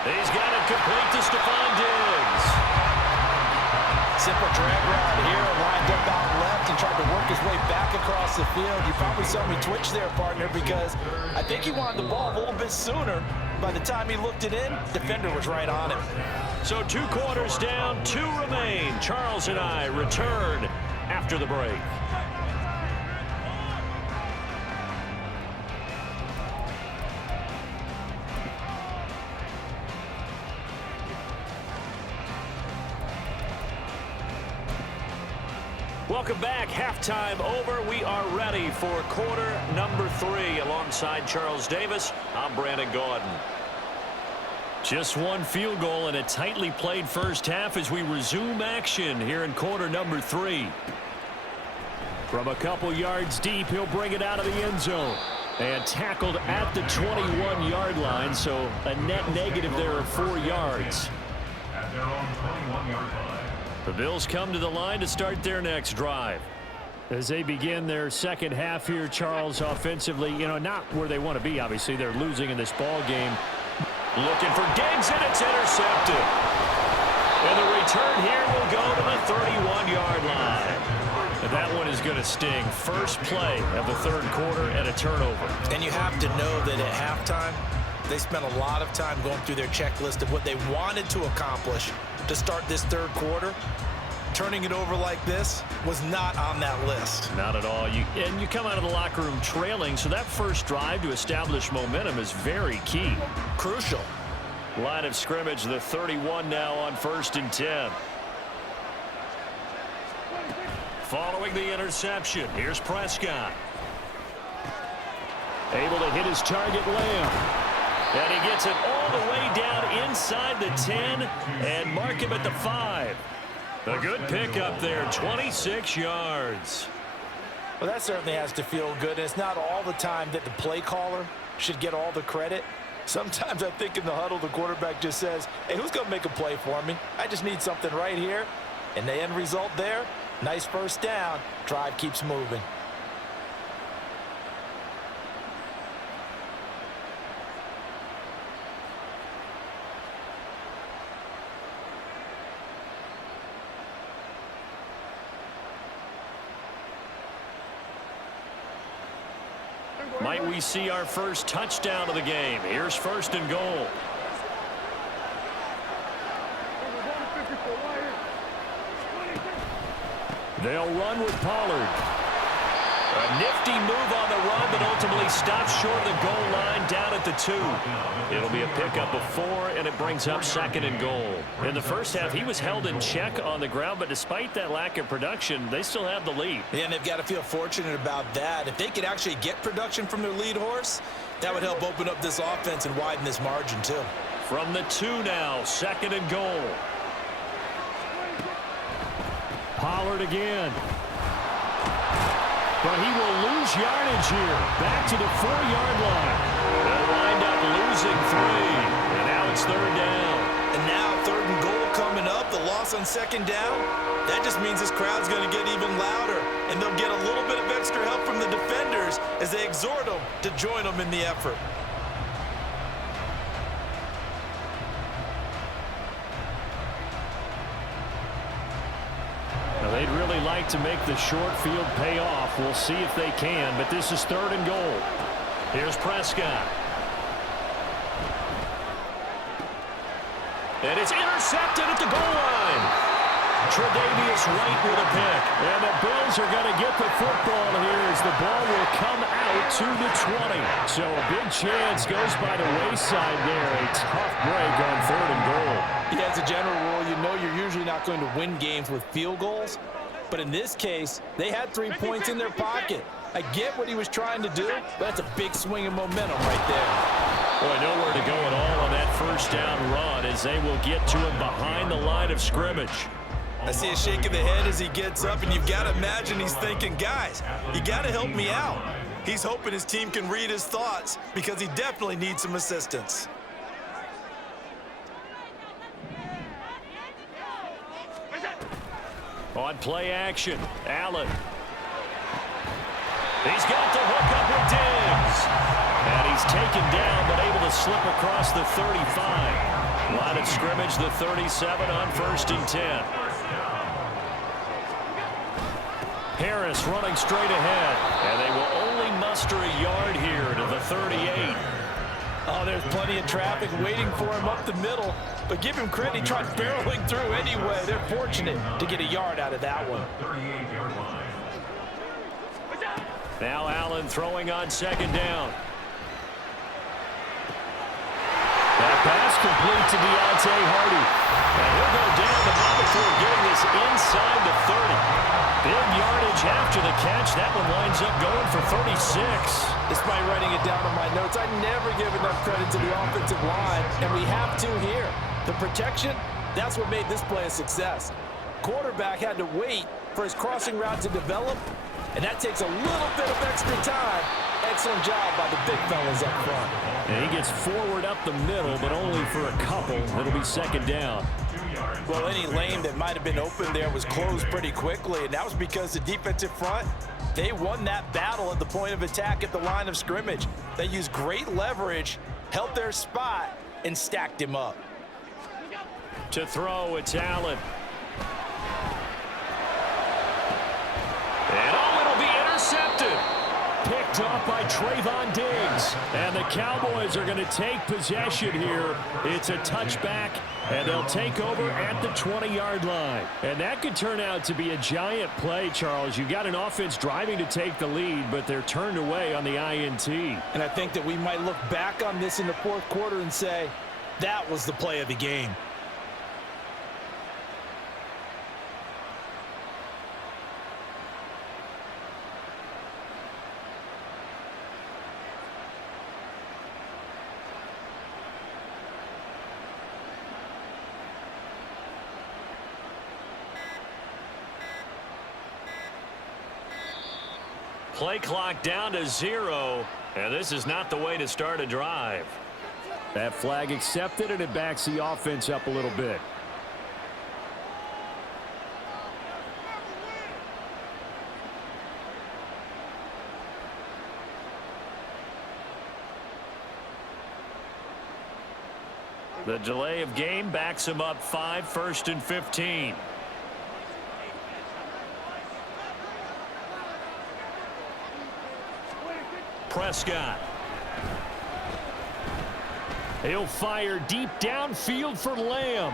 He's got it complete to Stephon Diggs. Simple drag route here, lined up out left and tried to work his way back across the field. You probably saw me twitch there, partner, because I think he wanted the ball a little bit sooner. By the time he looked it in, defender was right on him. So 2 quarters down, 2 remain. Charles and I return after the break. Welcome back. Halftime over. We are ready for quarter number 3. Alongside Charles Davis, I'm Brandon Gaudin. Just one field goal and a tightly played first half as we resume action here in quarter number 3. From a couple yards deep, he'll bring it out of the end zone. And tackled at the 21-yard line, so a net negative there of 4 yards. At their own 21-yard line. The Bills come to the line to start their next drive. As they begin their second half here, Charles, offensively, not where they want to be, obviously. They're losing in this ball game. Looking for Diggs, and it's intercepted. And the return here will go to the 31-yard line. And that one is going to sting. First play of the third quarter and a turnover. And you have to know that at halftime, they spent a lot of time going through their checklist of what they wanted to accomplish to start this third quarter. Turning it over like this was not on that list. Not at all. You come out of the locker room trailing, so that first drive to establish momentum is very key. Crucial. Line of scrimmage, the 31 now on 1st and 10. Following the interception, here's Prescott. Able to hit his target, Lamb. And he gets it all the way down inside the 10 and mark him at the 5. A good pickup there, 26 yards. Well, that certainly has to feel good. It's not all the time that the play caller should get all the credit. Sometimes I think in the huddle, the quarterback just says, hey, who's going to make a play for me? I just need something right here. And the end result there, nice first down. Drive keeps moving. Might we see our first touchdown of the game? Here's 1st and goal. They'll run with Pollard. A nifty move on the run, but ultimately stops short of the goal line down at the 2. It'll be a pickup of 4, and it brings up 2nd and goal. In the first half, he was held in check on the ground, but despite that lack of production, they still have the lead. Yeah, and they've got to feel fortunate about that. If they could actually get production from their lead horse, that would help open up this offense and widen this margin too. From the 2 now, 2nd and goal. Pollard again. But he will lose yardage here. Back to the 4-yard line. They'll wind up losing 3. And now it's 3rd down. And now 3rd and goal coming up. The loss on second down, that just means this crowd's going to get even louder, and they'll get a little bit of extra help from the defenders as they exhort them to join them in the effort. Now, they'd really like to make the short field pay off. We'll see if they can, but this is 3rd and goal. Here's Prescott. And it's intercepted at the goal line. Tre'Davious White with a pick. And the Bills are going to get the football here as the ball will come out to the 20. So a big chance goes by the wayside there. A tough break on 3rd and goal. Yeah, as a general rule, you know you're usually not going to win games with field goals. But in this case, they had 3 points in their pocket. I get what he was trying to do, but that's a big swing of momentum right there. Boy, nowhere to go at all on that first down run as they will get to him behind the line of scrimmage. I see a shake of the head as he gets up, and you've got to imagine he's thinking, guys, you got to help me out. He's hoping his team can read his thoughts because he definitely needs some assistance. On play action, Allen. He's got the hook up with Diggs. And he's taken down, but able to slip across the 35. Line of scrimmage, the 37 on 1st and 10. Harris running straight ahead. And they will only muster a yard here to the 38. Oh, there's plenty of traffic waiting for him up the middle. But give him credit, he tried barreling through anyway. They're fortunate to get a yard out of that one. 38-yard line. Now Allen throwing on 2nd down. That pass complete to Deontay Hardy. And he'll go down the ball before getting this inside the 30. Big yardage after the catch. That one winds up going for 36. Despite writing it down on my notes, I never give enough credit to the offensive line, and we have to here. The protection, that's what made this play a success. Quarterback had to wait for his crossing route to develop, and that takes a little bit of extra time. Excellent job by the big fellas up front. And he gets forward up the middle, but only for a couple. It'll be 2nd down. Well, any lane that might have been open there was closed pretty quickly, and that was because the defensive front, they won that battle at the point of attack at the line of scrimmage. They used great leverage, held their spot, and stacked him up. To throw, it's Allen. And it'll be intercepted. Picked off by Trayvon Diggs. And the Cowboys are going to take possession here. It's a touchback, and they'll take over at the 20-yard line. And that could turn out to be a giant play, Charles. You got an offense driving to take the lead, but they're turned away on the INT. And I think that we might look back on this in the 4th quarter and say, that was the play of the game. Play clock down to 0, and this is not the way to start a drive. That flag accepted, and it backs the offense up a little bit. The delay of game backs him up 5, 1st and 15. Prescott. He'll fire deep downfield for Lamb.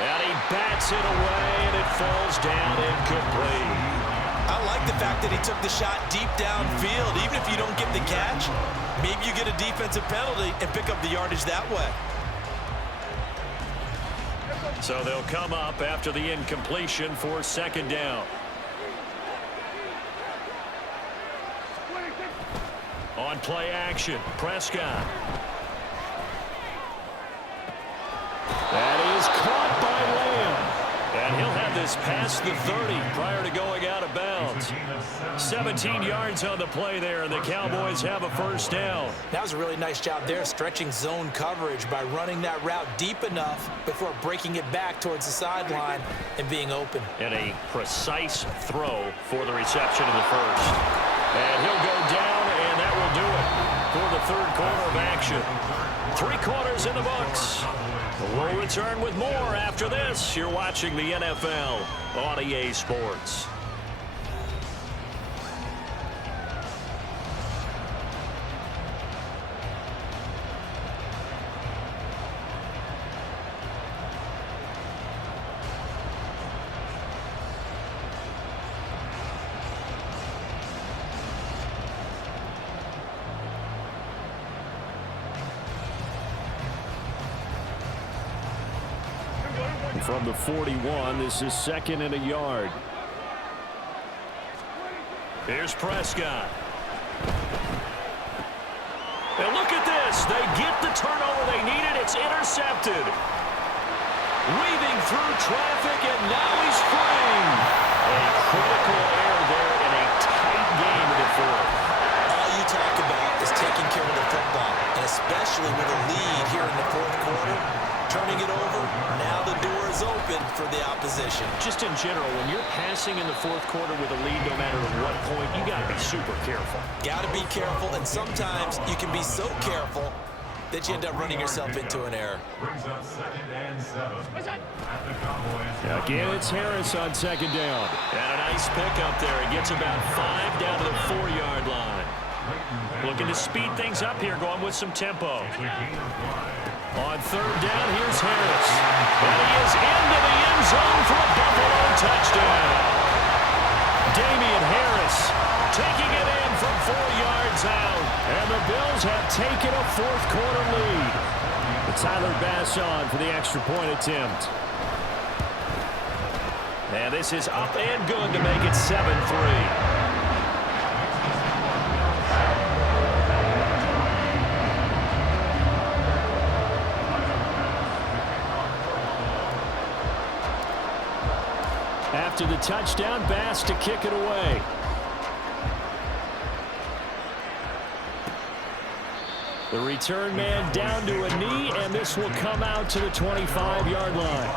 And he bats it away, and it falls down incomplete. I like the fact that he took the shot deep downfield. Even if you don't get the catch, maybe you get a defensive penalty and pick up the yardage that way. So they'll come up after the incompletion for 2nd down. On play action, Prescott. That is caught by Lamb. And he'll have the this past the 30 prior to going out of bounds. 17 yards on the play there, and the Cowboys have a first down. That was a really nice job there, stretching zone coverage by running that route deep enough before breaking it back towards the sideline and being open. And a precise throw for the reception in the first. And he'll go down, and that will do it for the third quarter of action. 3 quarters in the books. We'll return with more after this. You're watching the NFL on EA Sports. From the 41, this is 2nd and a yard. Here's Prescott. And look at this. They get the turnover they needed. It's intercepted. Weaving through traffic, and now he's free. A critical error there in a tight game in the fourth. All you talk about is taking care of the football, and especially with a lead here in the fourth quarter. Turning it over, now the door is open for the opposition. Just in general, when you're passing in the fourth quarter with a lead, no matter at what point, you got to be super careful. Got to be careful, and sometimes you can be so careful that you end up running yourself into an error. Brings up 2nd and 7 at the Cowboys. Again, it's Harris on 2nd down. And a nice pick up there. He gets about 5 down to the 4-yard line. Looking to speed things up here, going with some tempo. On 3rd down, here's Harris. And he is into the end zone for a Buffalo touchdown. Damian Harris taking it in from 4 yards out. And the Bills have taken a fourth quarter lead. Tyler Bass on for the extra point attempt. And this is up and good to make it 7-3. After the touchdown, Bass to kick it away. The return man down to a knee, and this will come out to the 25-yard line.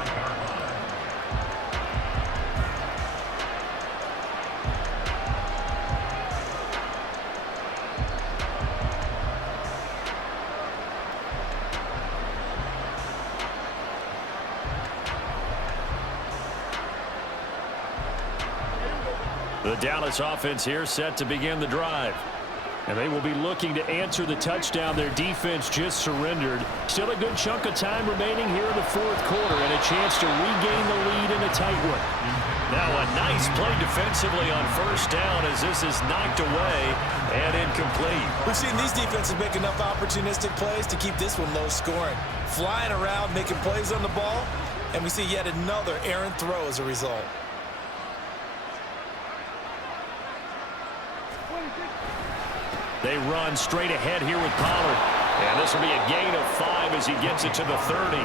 The Dallas offense here set to begin the drive. And they will be looking to answer the touchdown their defense just surrendered. Still a good chunk of time remaining here in the fourth quarter and a chance to regain the lead in a tight one. Now a nice play defensively on 1st down as this is knocked away and incomplete. We've seen these defenses make enough opportunistic plays to keep this one low scoring. Flying around, making plays on the ball, and we see yet another errant throw as a result. They run straight ahead here with Pollard. And this will be a gain of 5 as he gets it to the 30.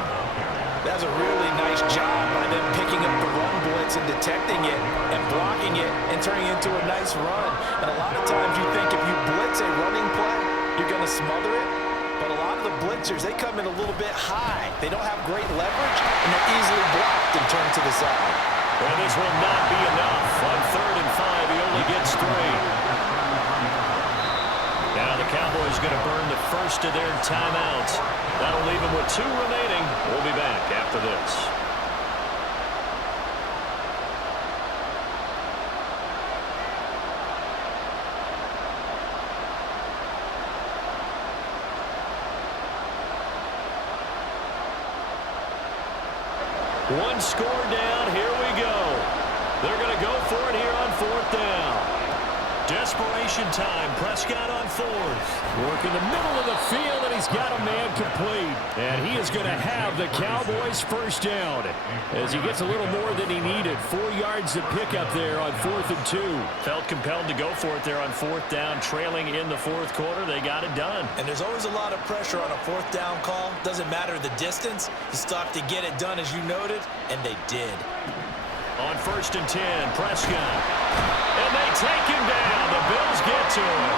That's a really nice job by them picking up the run blitz and detecting it and blocking it and turning it into a nice run. And a lot of times you think if you blitz a running play, you're going to smother it. But a lot of the blitzers, they come in a little bit high. They don't have great leverage, and they're easily blocked and turned to the side. Well, this will not be enough. On 3rd and 5, he only gets 3. Now the Cowboys going to burn the first of their timeouts. That'll leave them with 2 remaining. We'll be back after this. One score down. Here we go. They're going to go for it here on 4th down. Desperation time. Prescott on 4th. Work in the middle of the field, and he's got a man complete. And he is going to have the Cowboys' first down as he gets a little more than he needed. 4 yards to pick up there on 4th and 2. Felt compelled to go for it there on 4th down. Trailing in the fourth quarter, they got it done. And there's always a lot of pressure on a 4th down call. Doesn't matter the distance. You still have to get it done, as you noted, and they did. On 1st and 10, Prescott. And they take him down. The Bills get to him.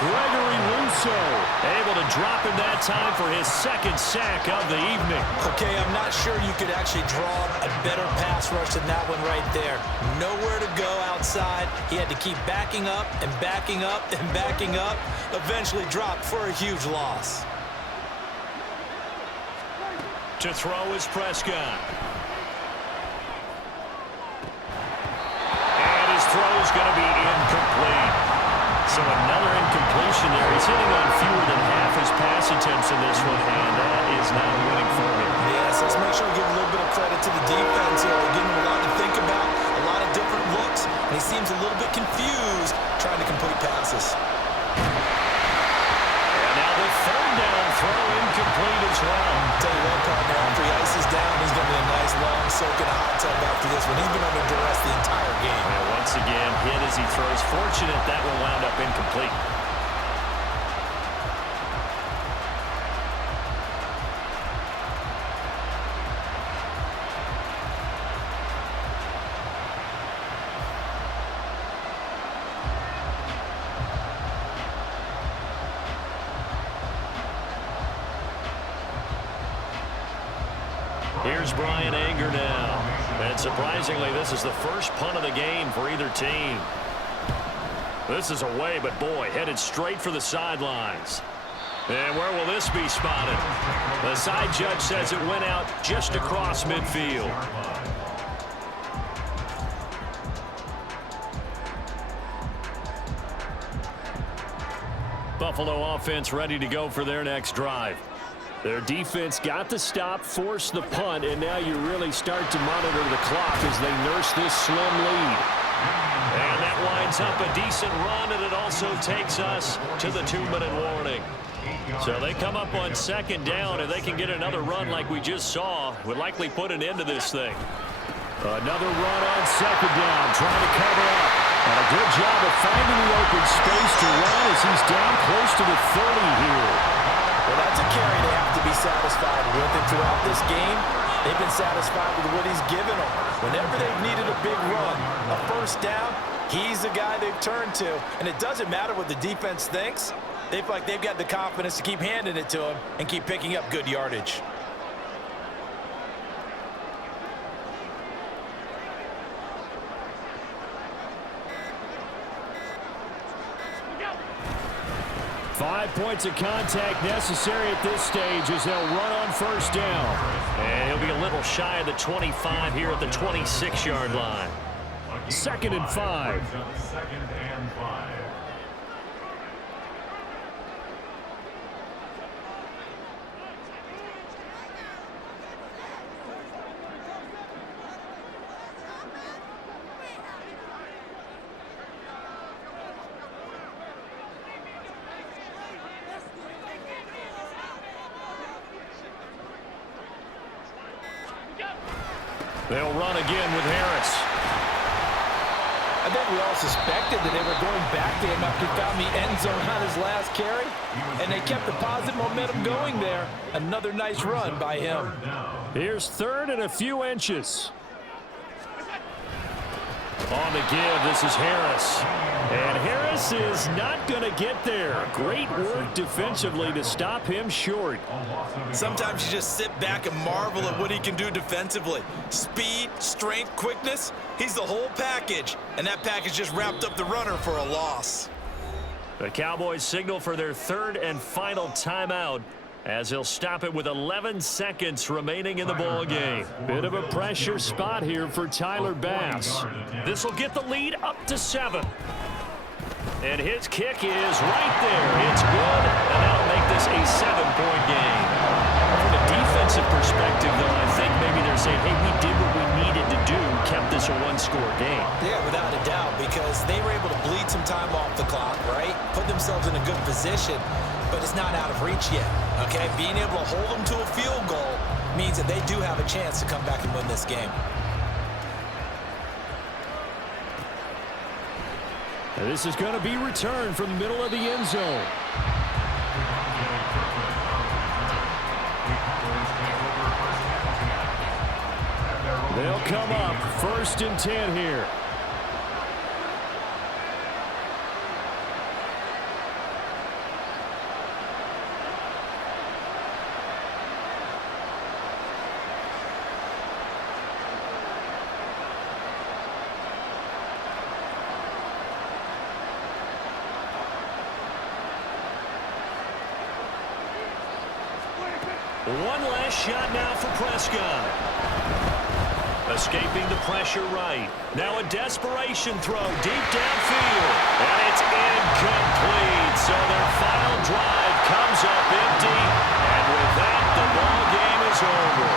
Gregory Rousseau able to drop him that time for his second sack of the evening. Okay, I'm not sure you could actually draw a better pass rush than that one right there. Nowhere to go outside. He had to keep backing up and backing up and backing up. Eventually dropped for a huge loss. To throw is Prescott. And his throw is going to be incomplete. So another incompletion there. He's hitting on fewer than half his pass attempts in this one, and that is not a winning formula. Yes, let's make sure we give a little bit of credit to the defense here. They're giving him a lot to think about, a lot of different looks, and he seems a little bit confused trying to complete passes. And now the third down throw incomplete as well. Tell you what, partner, after he ices down, he's going to be a nice long soak in a hot tub after this one. He's been under duress the entire game. And once again, hit as he throws. Fortunate that one wound up incomplete. Here's Brian Anger now. And surprisingly, this is the first punt of the game for either team. This is away, but boy, headed straight for the sidelines. And where will this be spotted? The side judge says it went out just across midfield. Buffalo offense ready to go for their next drive. Their defense got the stop, forced the punt, and now you really start to monitor the clock as they nurse this slim lead. And that winds up a decent run, and it also takes us to the 2-minute warning. So they come up on second down, and they can get another run like we just saw. Would likely put an end to this thing. Another run on second down, trying to cover up. And a good job of finding the open space to run as he's down close to the 30 here. Well, that's a carry they have to be satisfied with. And throughout this game, they've been satisfied with what he's given them. Whenever they've needed a big run, a first down, he's the guy they've turned to. And it doesn't matter what the defense thinks. They feel like they've got the confidence to keep handing it to him and keep picking up good yardage. Five points of contact necessary at this stage as they'll run on first down. And he'll be a little shy of the 25 here at the 26-yard line. 2nd and 5. 2nd and 5. They'll run again with Harris. I think we all suspected that they were going back to him after he found the end zone on his last carry. And they kept the positive momentum going there. Another nice run by him. Here's 3rd and a few inches. On the give, this is Harris. And Harris is not going to get there. Great work defensively to stop him short. Sometimes you just sit back and marvel at what he can do defensively. Speed, strength, quickness, he's the whole package. And that package just wrapped up the runner for a loss. The Cowboys signal for their 3rd and final timeout as he'll stop it with 11 seconds remaining in the ball game. Bit of a pressure spot here for Tyler Bass. This will get the lead up to 7. And his kick is right there. It's good, and that'll make this a 7-point game. From a defensive perspective, though, I think maybe they're saying, hey, we did what we needed to do, kept this a 1-score game. Yeah, without a doubt, because they were able to bleed some time off the clock, right? Put themselves in a good position, but it's not out of reach yet, okay? Being able to hold them to a field goal means that they do have a chance to come back and win this game. And this is going to be returned from the middle of the end zone. They'll come up 1st and 10 here. One last shot now for Prescott. Escaping the pressure right. Now a desperation throw deep downfield. And it's incomplete. So their final drive comes up empty. And with that, the ball game is over.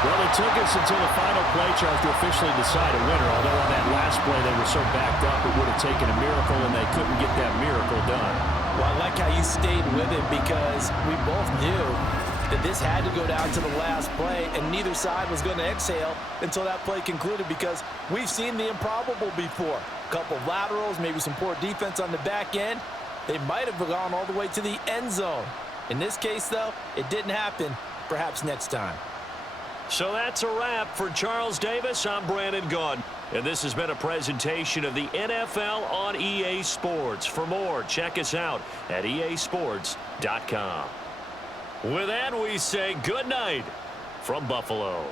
Well, it took us until the final play charge to officially decide a winner. Although on that last play they were so backed up, it would have taken a miracle, and they couldn't get that miracle done. Well, I like how you stayed with it because we both knew that this had to go down to the last play, and neither side was going to exhale until that play concluded because we've seen the improbable before. A couple of laterals, maybe some poor defense on the back end. They might have gone all the way to the end zone. In this case, though, it didn't happen. Perhaps next time. So that's a wrap for Charles Davis. I'm Brandon Gaudin. And this has been a presentation of the NFL on EA Sports. For more, check us out at easports.com. With that, we say good night from Buffalo.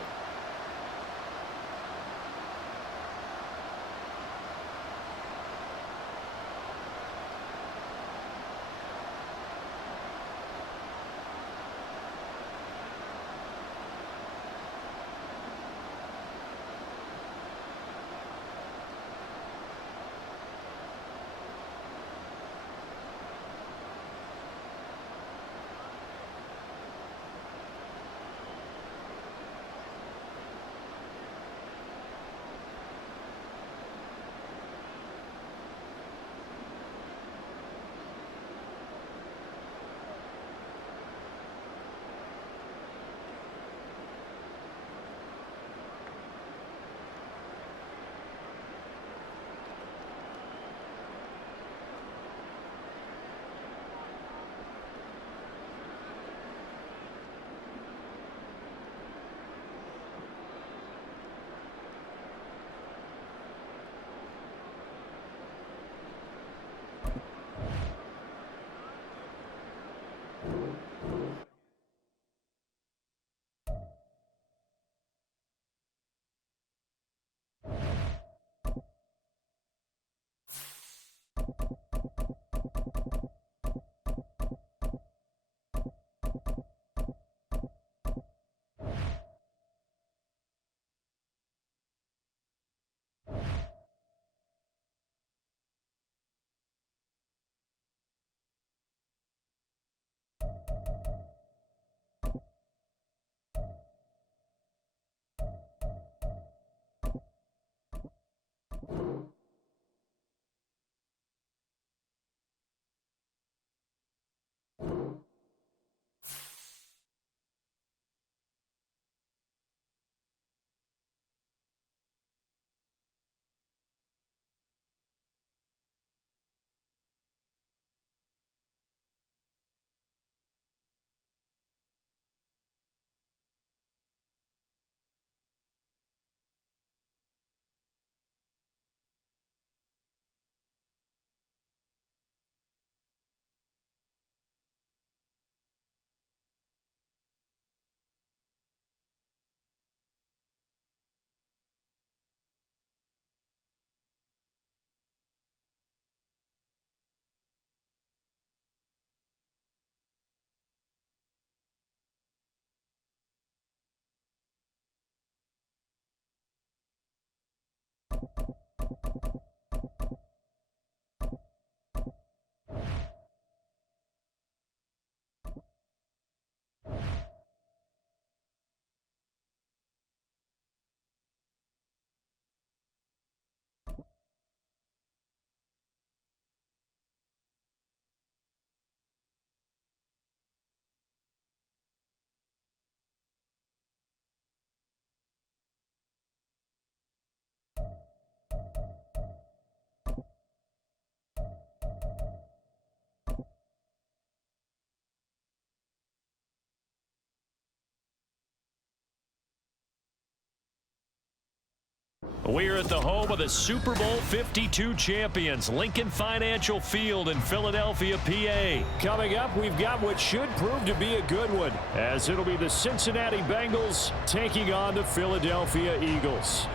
We're at the home of the Super Bowl 52 champions, Lincoln Financial Field in Philadelphia, PA. Coming up, we've got what should prove to be a good one, as it'll be the Cincinnati Bengals taking on the Philadelphia Eagles.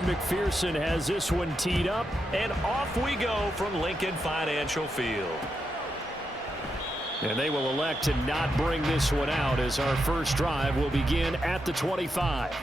McPherson has this one teed up, and off we go from Lincoln Financial Field. And they will elect to not bring this one out, as our first drive will begin at the 25.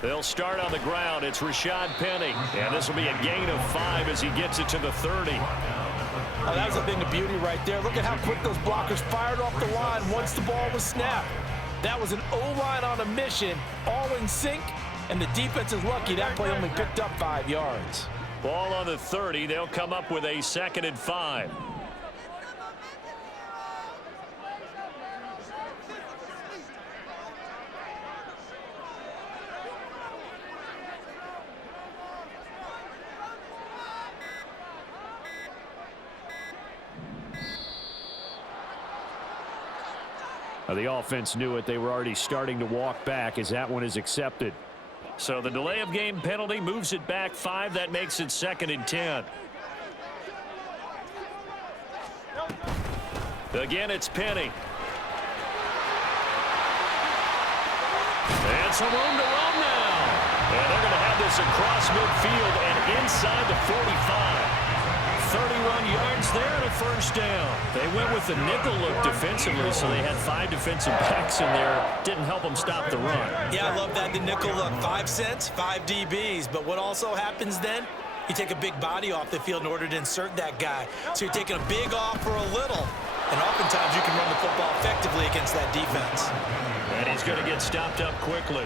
They'll start on the ground. It's Rashad Penny. And this will be a gain of 5 as he gets it to the 30. Oh, that was a thing of beauty right there. Look at how quick those blockers fired off the line once the ball was snapped. That was an O-line on a mission, all in sync, and the defense is lucky that play only picked up 5 yards. Ball on the 30. They'll come up with a 2nd and 5. The offense knew it. They were already starting to walk back as that one is accepted. So the delay of game penalty moves it back 5. That makes it 2nd and 10. Again, it's Penny. And some room to run now. And they're going to have this across midfield and inside the 45. 31 yards there and a first down. They went with the nickel look defensively, so they had 5 defensive backs in there. Didn't help them stop the run. Yeah, I love that, the nickel look. 5 cents, 5 DBs. But what also happens then? You take a big body off the field in order to insert that guy. So you're taking a big off for a little. And oftentimes you can run the football effectively against that defense. And he's going to get stopped up quickly.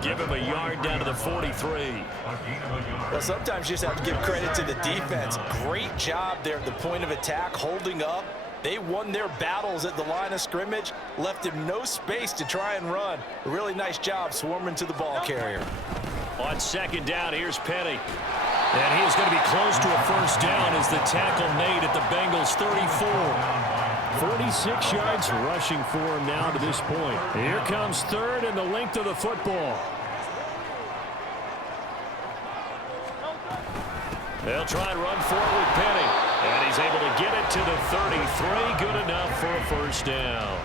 Give him a yard down to the 43. Well, sometimes you just have to give credit to the defense. Great job there at the point of attack, holding up. They won their battles at the line of scrimmage, left him no space to try and run. A really nice job swarming to the ball carrier. On 2nd down, here's Penny. And he is going to be close to a first down as the tackle made at the Bengals 34. 46 yards rushing for him now to this point. Here comes 3rd and the length of the football. They'll try and run for it with Penny. And he's able to get it to the 33. Good enough for a first down.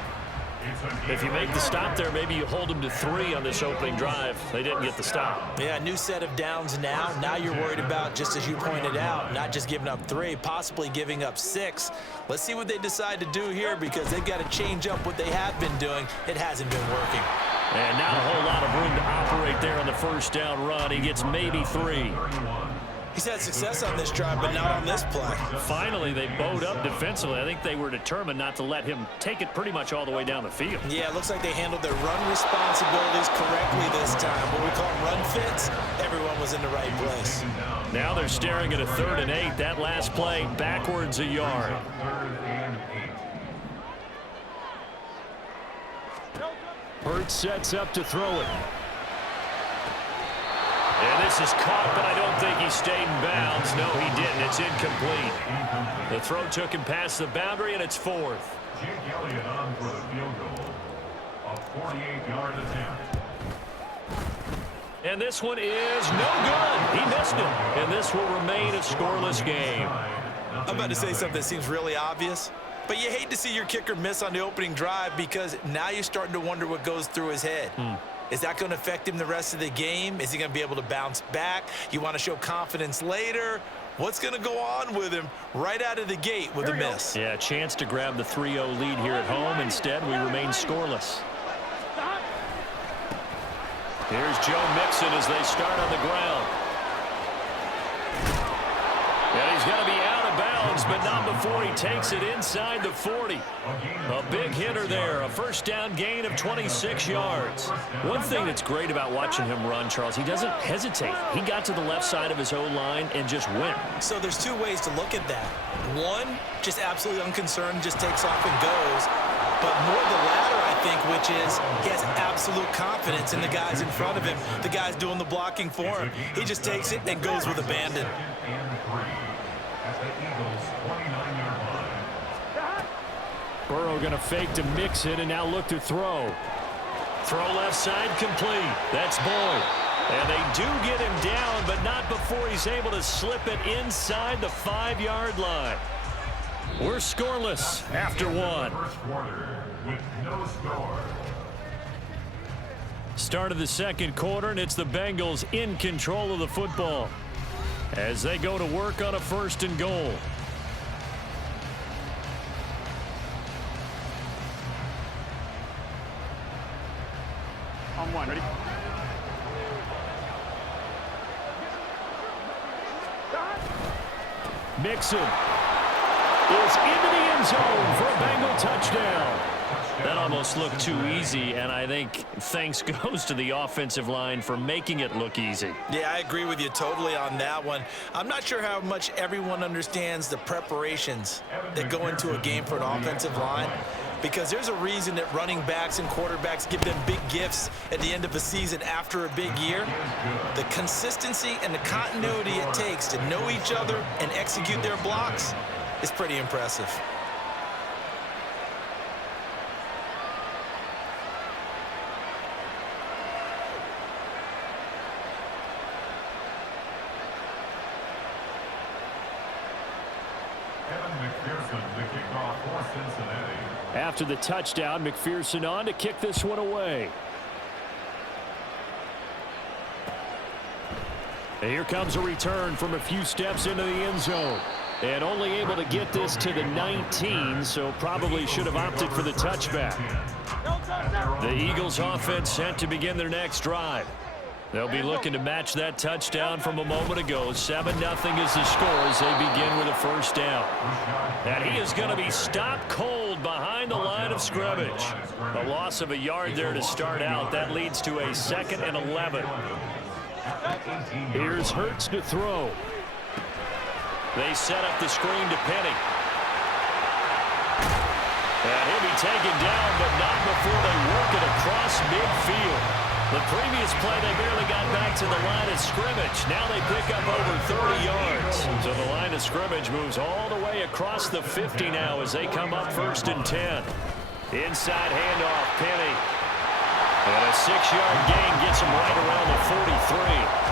If you make the stop there, maybe you hold them to 3 on this opening drive. They didn't get the stop. Yeah, new set of downs now. Now you're worried about, just as you pointed out, not just giving up 3, possibly giving up 6. Let's see what they decide to do here, because they've got to change up what they have been doing. It hasn't been working. And not a whole lot of room to operate there on the first down run. He gets maybe 3. He's had success on this drive, but not on this play. Finally, they bowed up defensively. I think they were determined not to let him take it pretty much all the way down the field. Yeah, it looks like they handled their run responsibilities correctly this time. What we call run fits, everyone was in the right place. Now they're staring at a 3rd and 8. That last play, backwards a yard. Hurts sets up to throw it. And this is caught, but I don't think he stayed in bounds. No, he didn't. It's incomplete. The throw took him past the boundary, and it's 4th. Jake Elliott on for the field goal. A 48-yard attempt. And this one is no good. He missed it. And this will remain a scoreless game. I'm about to say something that seems really obvious, but you hate to see your kicker miss on the opening drive, because now you're starting to wonder what goes through his head. Is that going to affect him the rest of the game? Is he going to be able to bounce back? You want to show confidence later? What's going to go on with him right out of the gate with a miss? Yeah, a chance to grab the 3-0 lead here at home. Instead, we remain scoreless. Here's Joe Mixon as they start on the ground. but not before he takes it inside the 40. A big hitter there, a first down gain of 26 yards. One thing that's great about watching him run, Charles, he doesn't hesitate. He got to the left side of his O-line and just went. So there's two ways to look at that. One, just absolutely unconcerned, just takes off and goes. But more the latter, I think, which is he has absolute confidence in the guys in front of him, the guys doing the blocking for him. He just takes it and goes with abandon. Burrow going to fake to mix it and now look to throw. Throw left side complete. That's Boyd. And they do get him down, but not before he's able to slip it inside the 5-yard line. We're scoreless after one. First quarter with no score. Start of the second quarter, and it's the Bengals in control of the football as they go to work on a 1st and goal. On one, ready? Mixon is into the end zone for a Bengal touchdown. That almost looked too easy, and I think thanks goes to the offensive line for making it look easy. Yeah, I agree with you totally on that one. I'm not sure how much everyone understands the preparations that go into a game for an offensive line, because there's a reason that running backs and quarterbacks give them big gifts at the end of a season after a big year. The consistency and the continuity it takes to know each other and execute their blocks is pretty impressive. After the touchdown, McPherson on to kick this one away. And here comes a return from a few steps into the end zone. And only able to get this to the 19, so probably should have opted for the touchback. The Eagles offense set to begin their next drive. They'll be looking to match that touchdown from a moment ago. 7-0 is the score as they begin with a first down. And he is going to be stopped cold behind the line of scrimmage. A loss of a yard there to start out. That leads to a 2nd and 11. Here's Hurts to throw. They set up the screen to Penny. And he'll be taken down, but not before they work it across midfield. The previous play, they barely got back to the line of scrimmage. Now they pick up over 30 yards. So the line of scrimmage moves all the way across the 50 now as they come up 1st and 10. Inside handoff, Penny. And a 6-yard gain gets him right around the 43.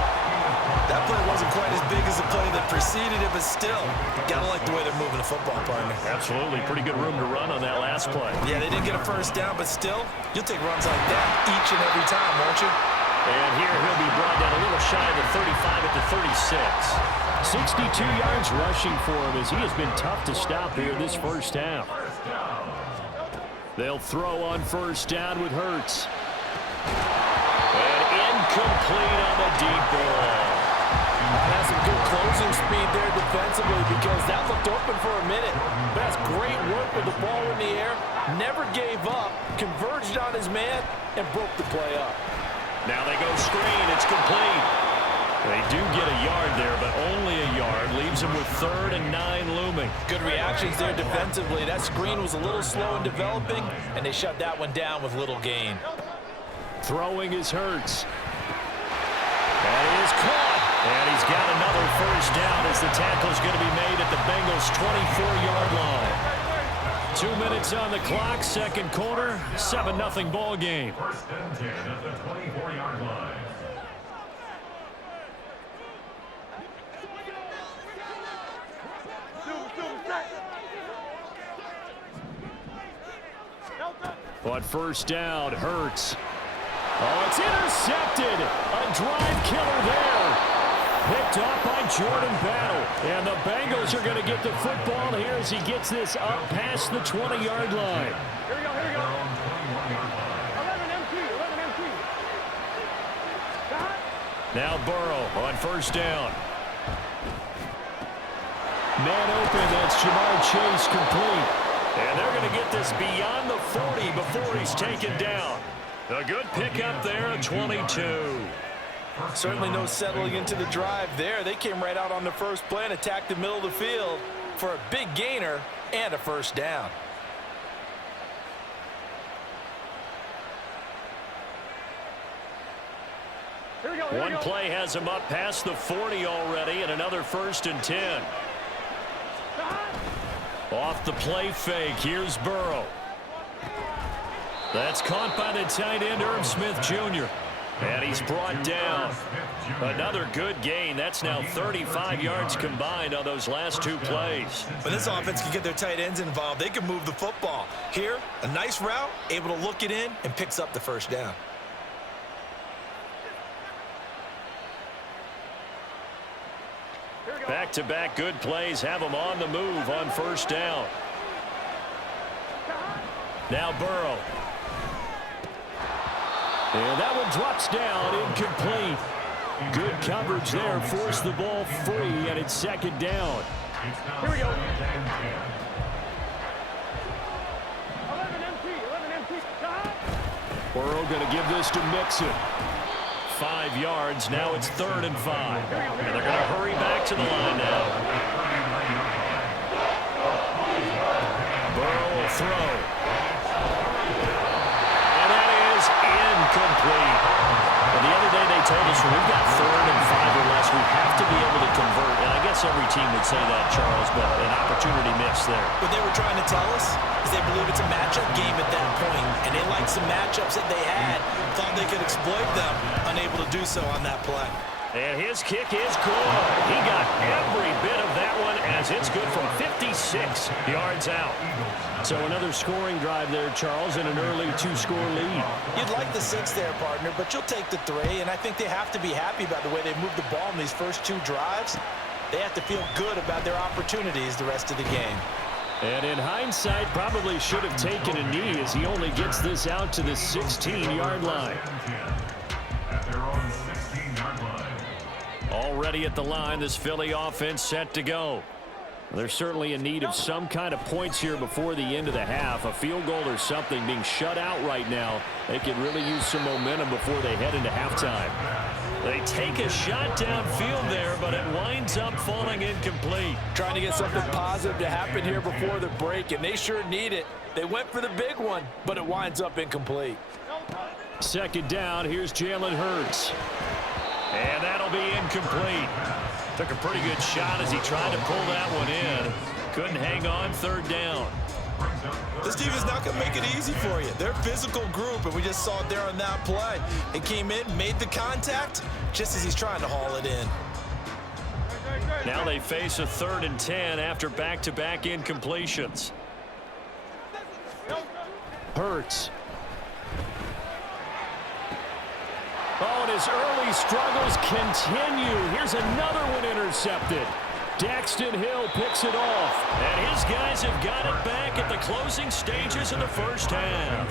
That play wasn't quite as big as the play that preceded it, but still, gotta like the way they're moving the football, partner. Absolutely. Pretty good room to run on that last play. Yeah, they didn't get a first down, but still, you'll take runs like that each and every time, won't you? And here he'll be brought down a little shy of the 35 at the 36. 62 yards rushing for him as he has been tough to stop here this first half. They'll throw on first down with Hurts. And incomplete on the deep ball. That's some good closing speed there defensively because that looked open for a minute. But that's great work with the ball in the air. Never gave up, converged on his man, and broke the play up. Now they go screen. It's complete. They do get a yard there, but only a yard. Leaves them with 3rd and 9 looming. Good reactions there defensively. That screen was a little slow in developing, and they shut that one down with little gain. Throwing is Hurts. That is caught. And he's got another first down as the tackle's going to be made at the Bengals' 24-yard line. 2 minutes on the clock, second quarter, 7-0 ball game. 1st and 10 at the 24-yard line. On first down, Hurts. Oh, it's intercepted. A drive killer there. Picked off by Jordan Battle. And the Bengals are going to get the football here as he gets this up past the 20-yard line. Here we go, here we go. 11 MT. Now Burrow on first down. Man open, that's Jamar Chase complete. And they're going to get this beyond the 40 before he's taken down. A good pickup there at 22. Certainly no settling into the drive there. They came right out on the first play and attacked the middle of the field for a big gainer and a first down. One play has him up past the 40 already, and another 1st and 10. Off the play fake, here's Burrow. That's caught by the tight end, Irv Smith Jr. And he's brought down. Another good gain. That's now 35 yards combined on those last 2 plays. When this offense can get their tight ends involved, they can move the football. Here, a nice route, able to look it in, and picks up the first down. Back-to-back good plays have them on the move on first down. Now Burrow. And that one drops down, incomplete. Good coverage there, forced the ball free, and it's 2nd down. Here we go. 11 empty. Burrow going to give this to Mixon. 5 yards, now it's 3rd and 5. And they're going to hurry back to the line now. Burrow will throw. And that is incomplete. And the other day they told us when we've got 3rd and 5 or less, we have to be able to convert. And I guess every team would say that, Charles, but an opportunity missed there. What they were trying to tell us is they believe it's a matchup game at that point, and they liked some matchups that they had, thought they could exploit them, unable to do so on that play. And his kick is good. He got every bit of that one as it's good from 56 yards out. So another scoring drive there, Charles, and an early 2-score lead. You'd like the 6 there, partner, but you'll take the 3, and I think they have to be happy about the way they moved the ball in these first 2 drives. They have to feel good about their opportunities the rest of the game. And in hindsight, probably should have taken a knee as he only gets this out to the 16-yard line. At their own 16-yard line. Already at the line, this Philly offense set to go. They're certainly in need of some kind of points here before the end of the half. A field goal or something being shut out right now. They could really use some momentum before they head into halftime. They take a shot downfield there, but it winds up falling incomplete. Trying to get something positive to happen here before the break, and they sure need it. They went for the big one, but it winds up incomplete. 2nd down, here's Jalen Hurts. And that'll be incomplete. Took a pretty good shot as he tried to pull that one in. Couldn't hang on, 3rd down. This team is not going to make it easy for you. They're a physical group, and we just saw it there on that play. It came in, made the contact, just as he's trying to haul it in. Now they face a 3rd and 10 after back-to-back incompletions. Hurts. Oh, and his early struggles continue. Here's another one intercepted. Daxton Hill picks it off. And his guys have got it back at the closing stages of the first half.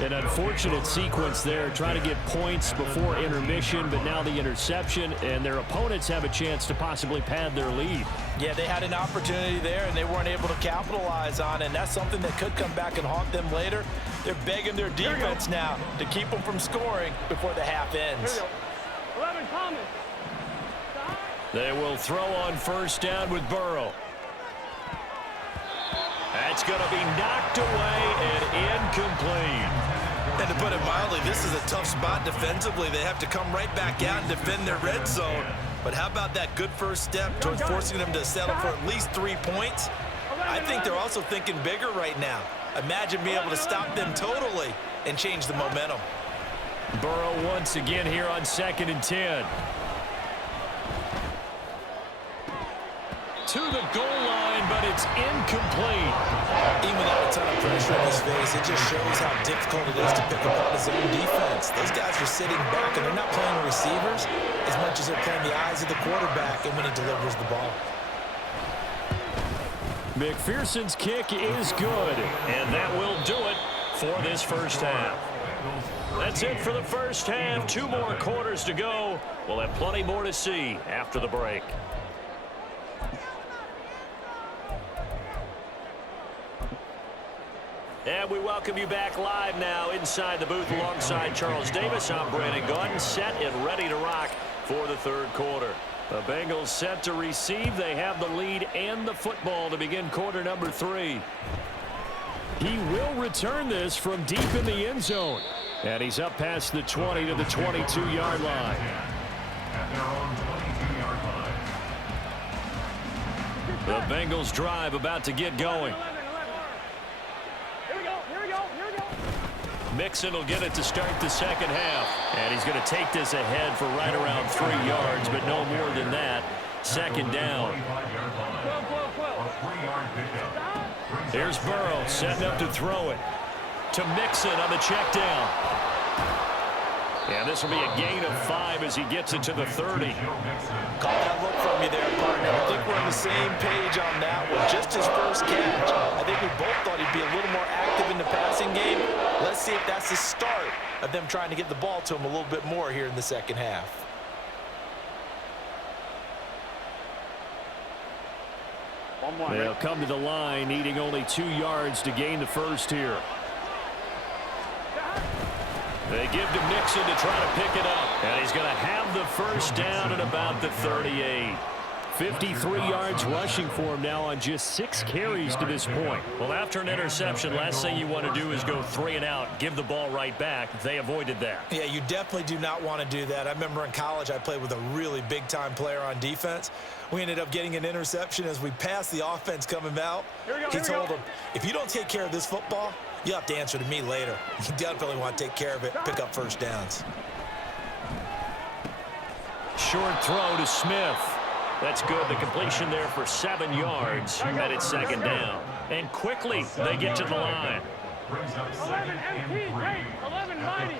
An unfortunate sequence there, trying to get points before intermission, but now the interception, and their opponents have a chance to possibly pad their lead. Yeah, they had an opportunity there, and they weren't able to capitalize on it, and that's something that could come back and haunt them later. They're begging their defense now to keep them from scoring before the half ends. 11 Thomas. They will throw on first down with Burrow. That's going to be knocked away and incomplete. And to put it mildly, this is a tough spot defensively. They have to come right back out and defend their red zone. But how about that good first step towards forcing them to settle for at least 3 points? I think they're also thinking bigger right now. Imagine being able to stop them totally and change the momentum. Burrow once again here on 2nd and 10. To the goal line, but it's incomplete. Even without a ton of pressure in his face, it just shows how difficult it is to pick apart his own defense. Those guys are sitting back, and they're not playing receivers as much as they're playing the eyes of the quarterback and when he delivers the ball. McPherson's kick is good, and that will do it for this first half. That's it for the first half. 2 more quarters to go. We'll have plenty more to see after the break. And we welcome you back live now inside the booth alongside Charles Davis. I'm Brandon Gaudin, set and ready to rock for the third quarter. The Bengals set to receive. They have the lead and the football to begin quarter number 3. He will return this from deep in the end zone. And he's up past the 20 to the 22-yard line. At their own 22-yard line. The Bengals drive about to get going. Mixon will get it to start the second half. And he's going to take this ahead for right around 3 yards, but no more than that. Second down. Here's Burrow setting up to throw it to Mixon on the check down. And this will be a gain of 5 as he gets it to the 30. Call that look from you there, partner. I think we're on the same page on that one. Just his first catch. I think we both thought he'd be a little more active in the passing game. Let's see if that's the start of them trying to get the ball to him a little bit more here in the second half. They'll come to the line, needing only 2 yards to gain the first here. They give to Mixon to try to pick it up. And he's going to have the first down at about the 38. 53 yards rushing for him now on just 6 carries to this point. Well, after an interception, last thing you want to do is go 3 and out, give the ball right back. They avoided that. Yeah, you definitely do not want to do that. I remember in college I played with a really big-time player on defense. We ended up getting an interception as we passed the offense coming out. He told him, if you don't take care of this football, you'll have to answer to me later. You definitely want to take care of it, pick up first downs. Short throw to Smith. That's good. The completion there for 7 yards. And it's second down. And quickly they get to the line. 1190.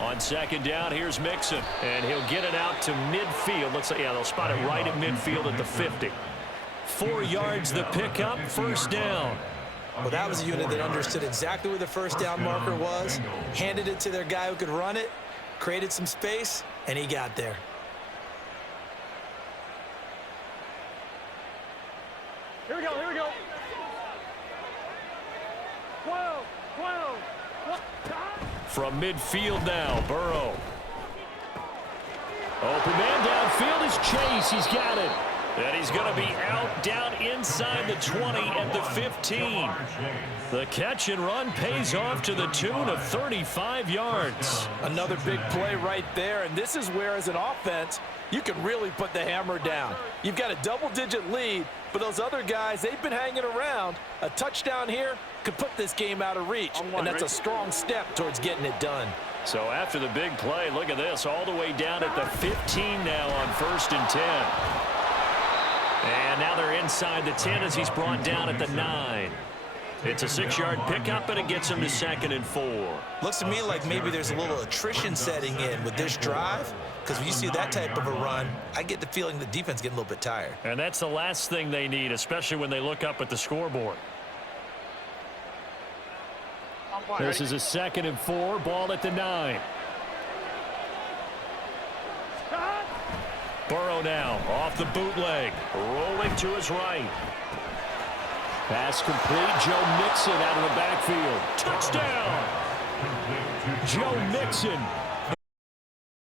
On second down, here's Mixon. And he'll get it out to midfield. Looks like, yeah, they'll spot it right at midfield at the 50. 4 yards the pickup, first down. Well, that was a unit that understood exactly where the first down marker was, handed it to their guy who could run it, created some space, and he got there. Here we go. 12. From midfield now, Burrow. Open man downfield is Chase. He's got it. And he's going to be out down inside the 20 at the 15. The catch and run pays off to the tune of 35 yards. Another big play right there, and this is where, as an offense, you can really put the hammer down. You've got a double-digit lead, but those other guys, they've been hanging around. A touchdown here could put this game out of reach, and that's a strong step towards getting it done. So after the big play, look at this, all the way down at the 15 now on 1st and 10. And now they're inside the 10 as he's brought down at the 9. It's a 6-yard pickup, and it gets him to 2nd and 4. Looks to me like maybe there's a little attrition setting in with this drive, because when you see that type of a run, I get the feeling the defense getting a little bit tired. And that's the last thing they need, especially when they look up at the scoreboard. This is a 2nd and 4, ball at the 9. Burrow now off the bootleg, rolling to his right. Pass complete. Joe Mixon out of the backfield. Touchdown! Joe Mixon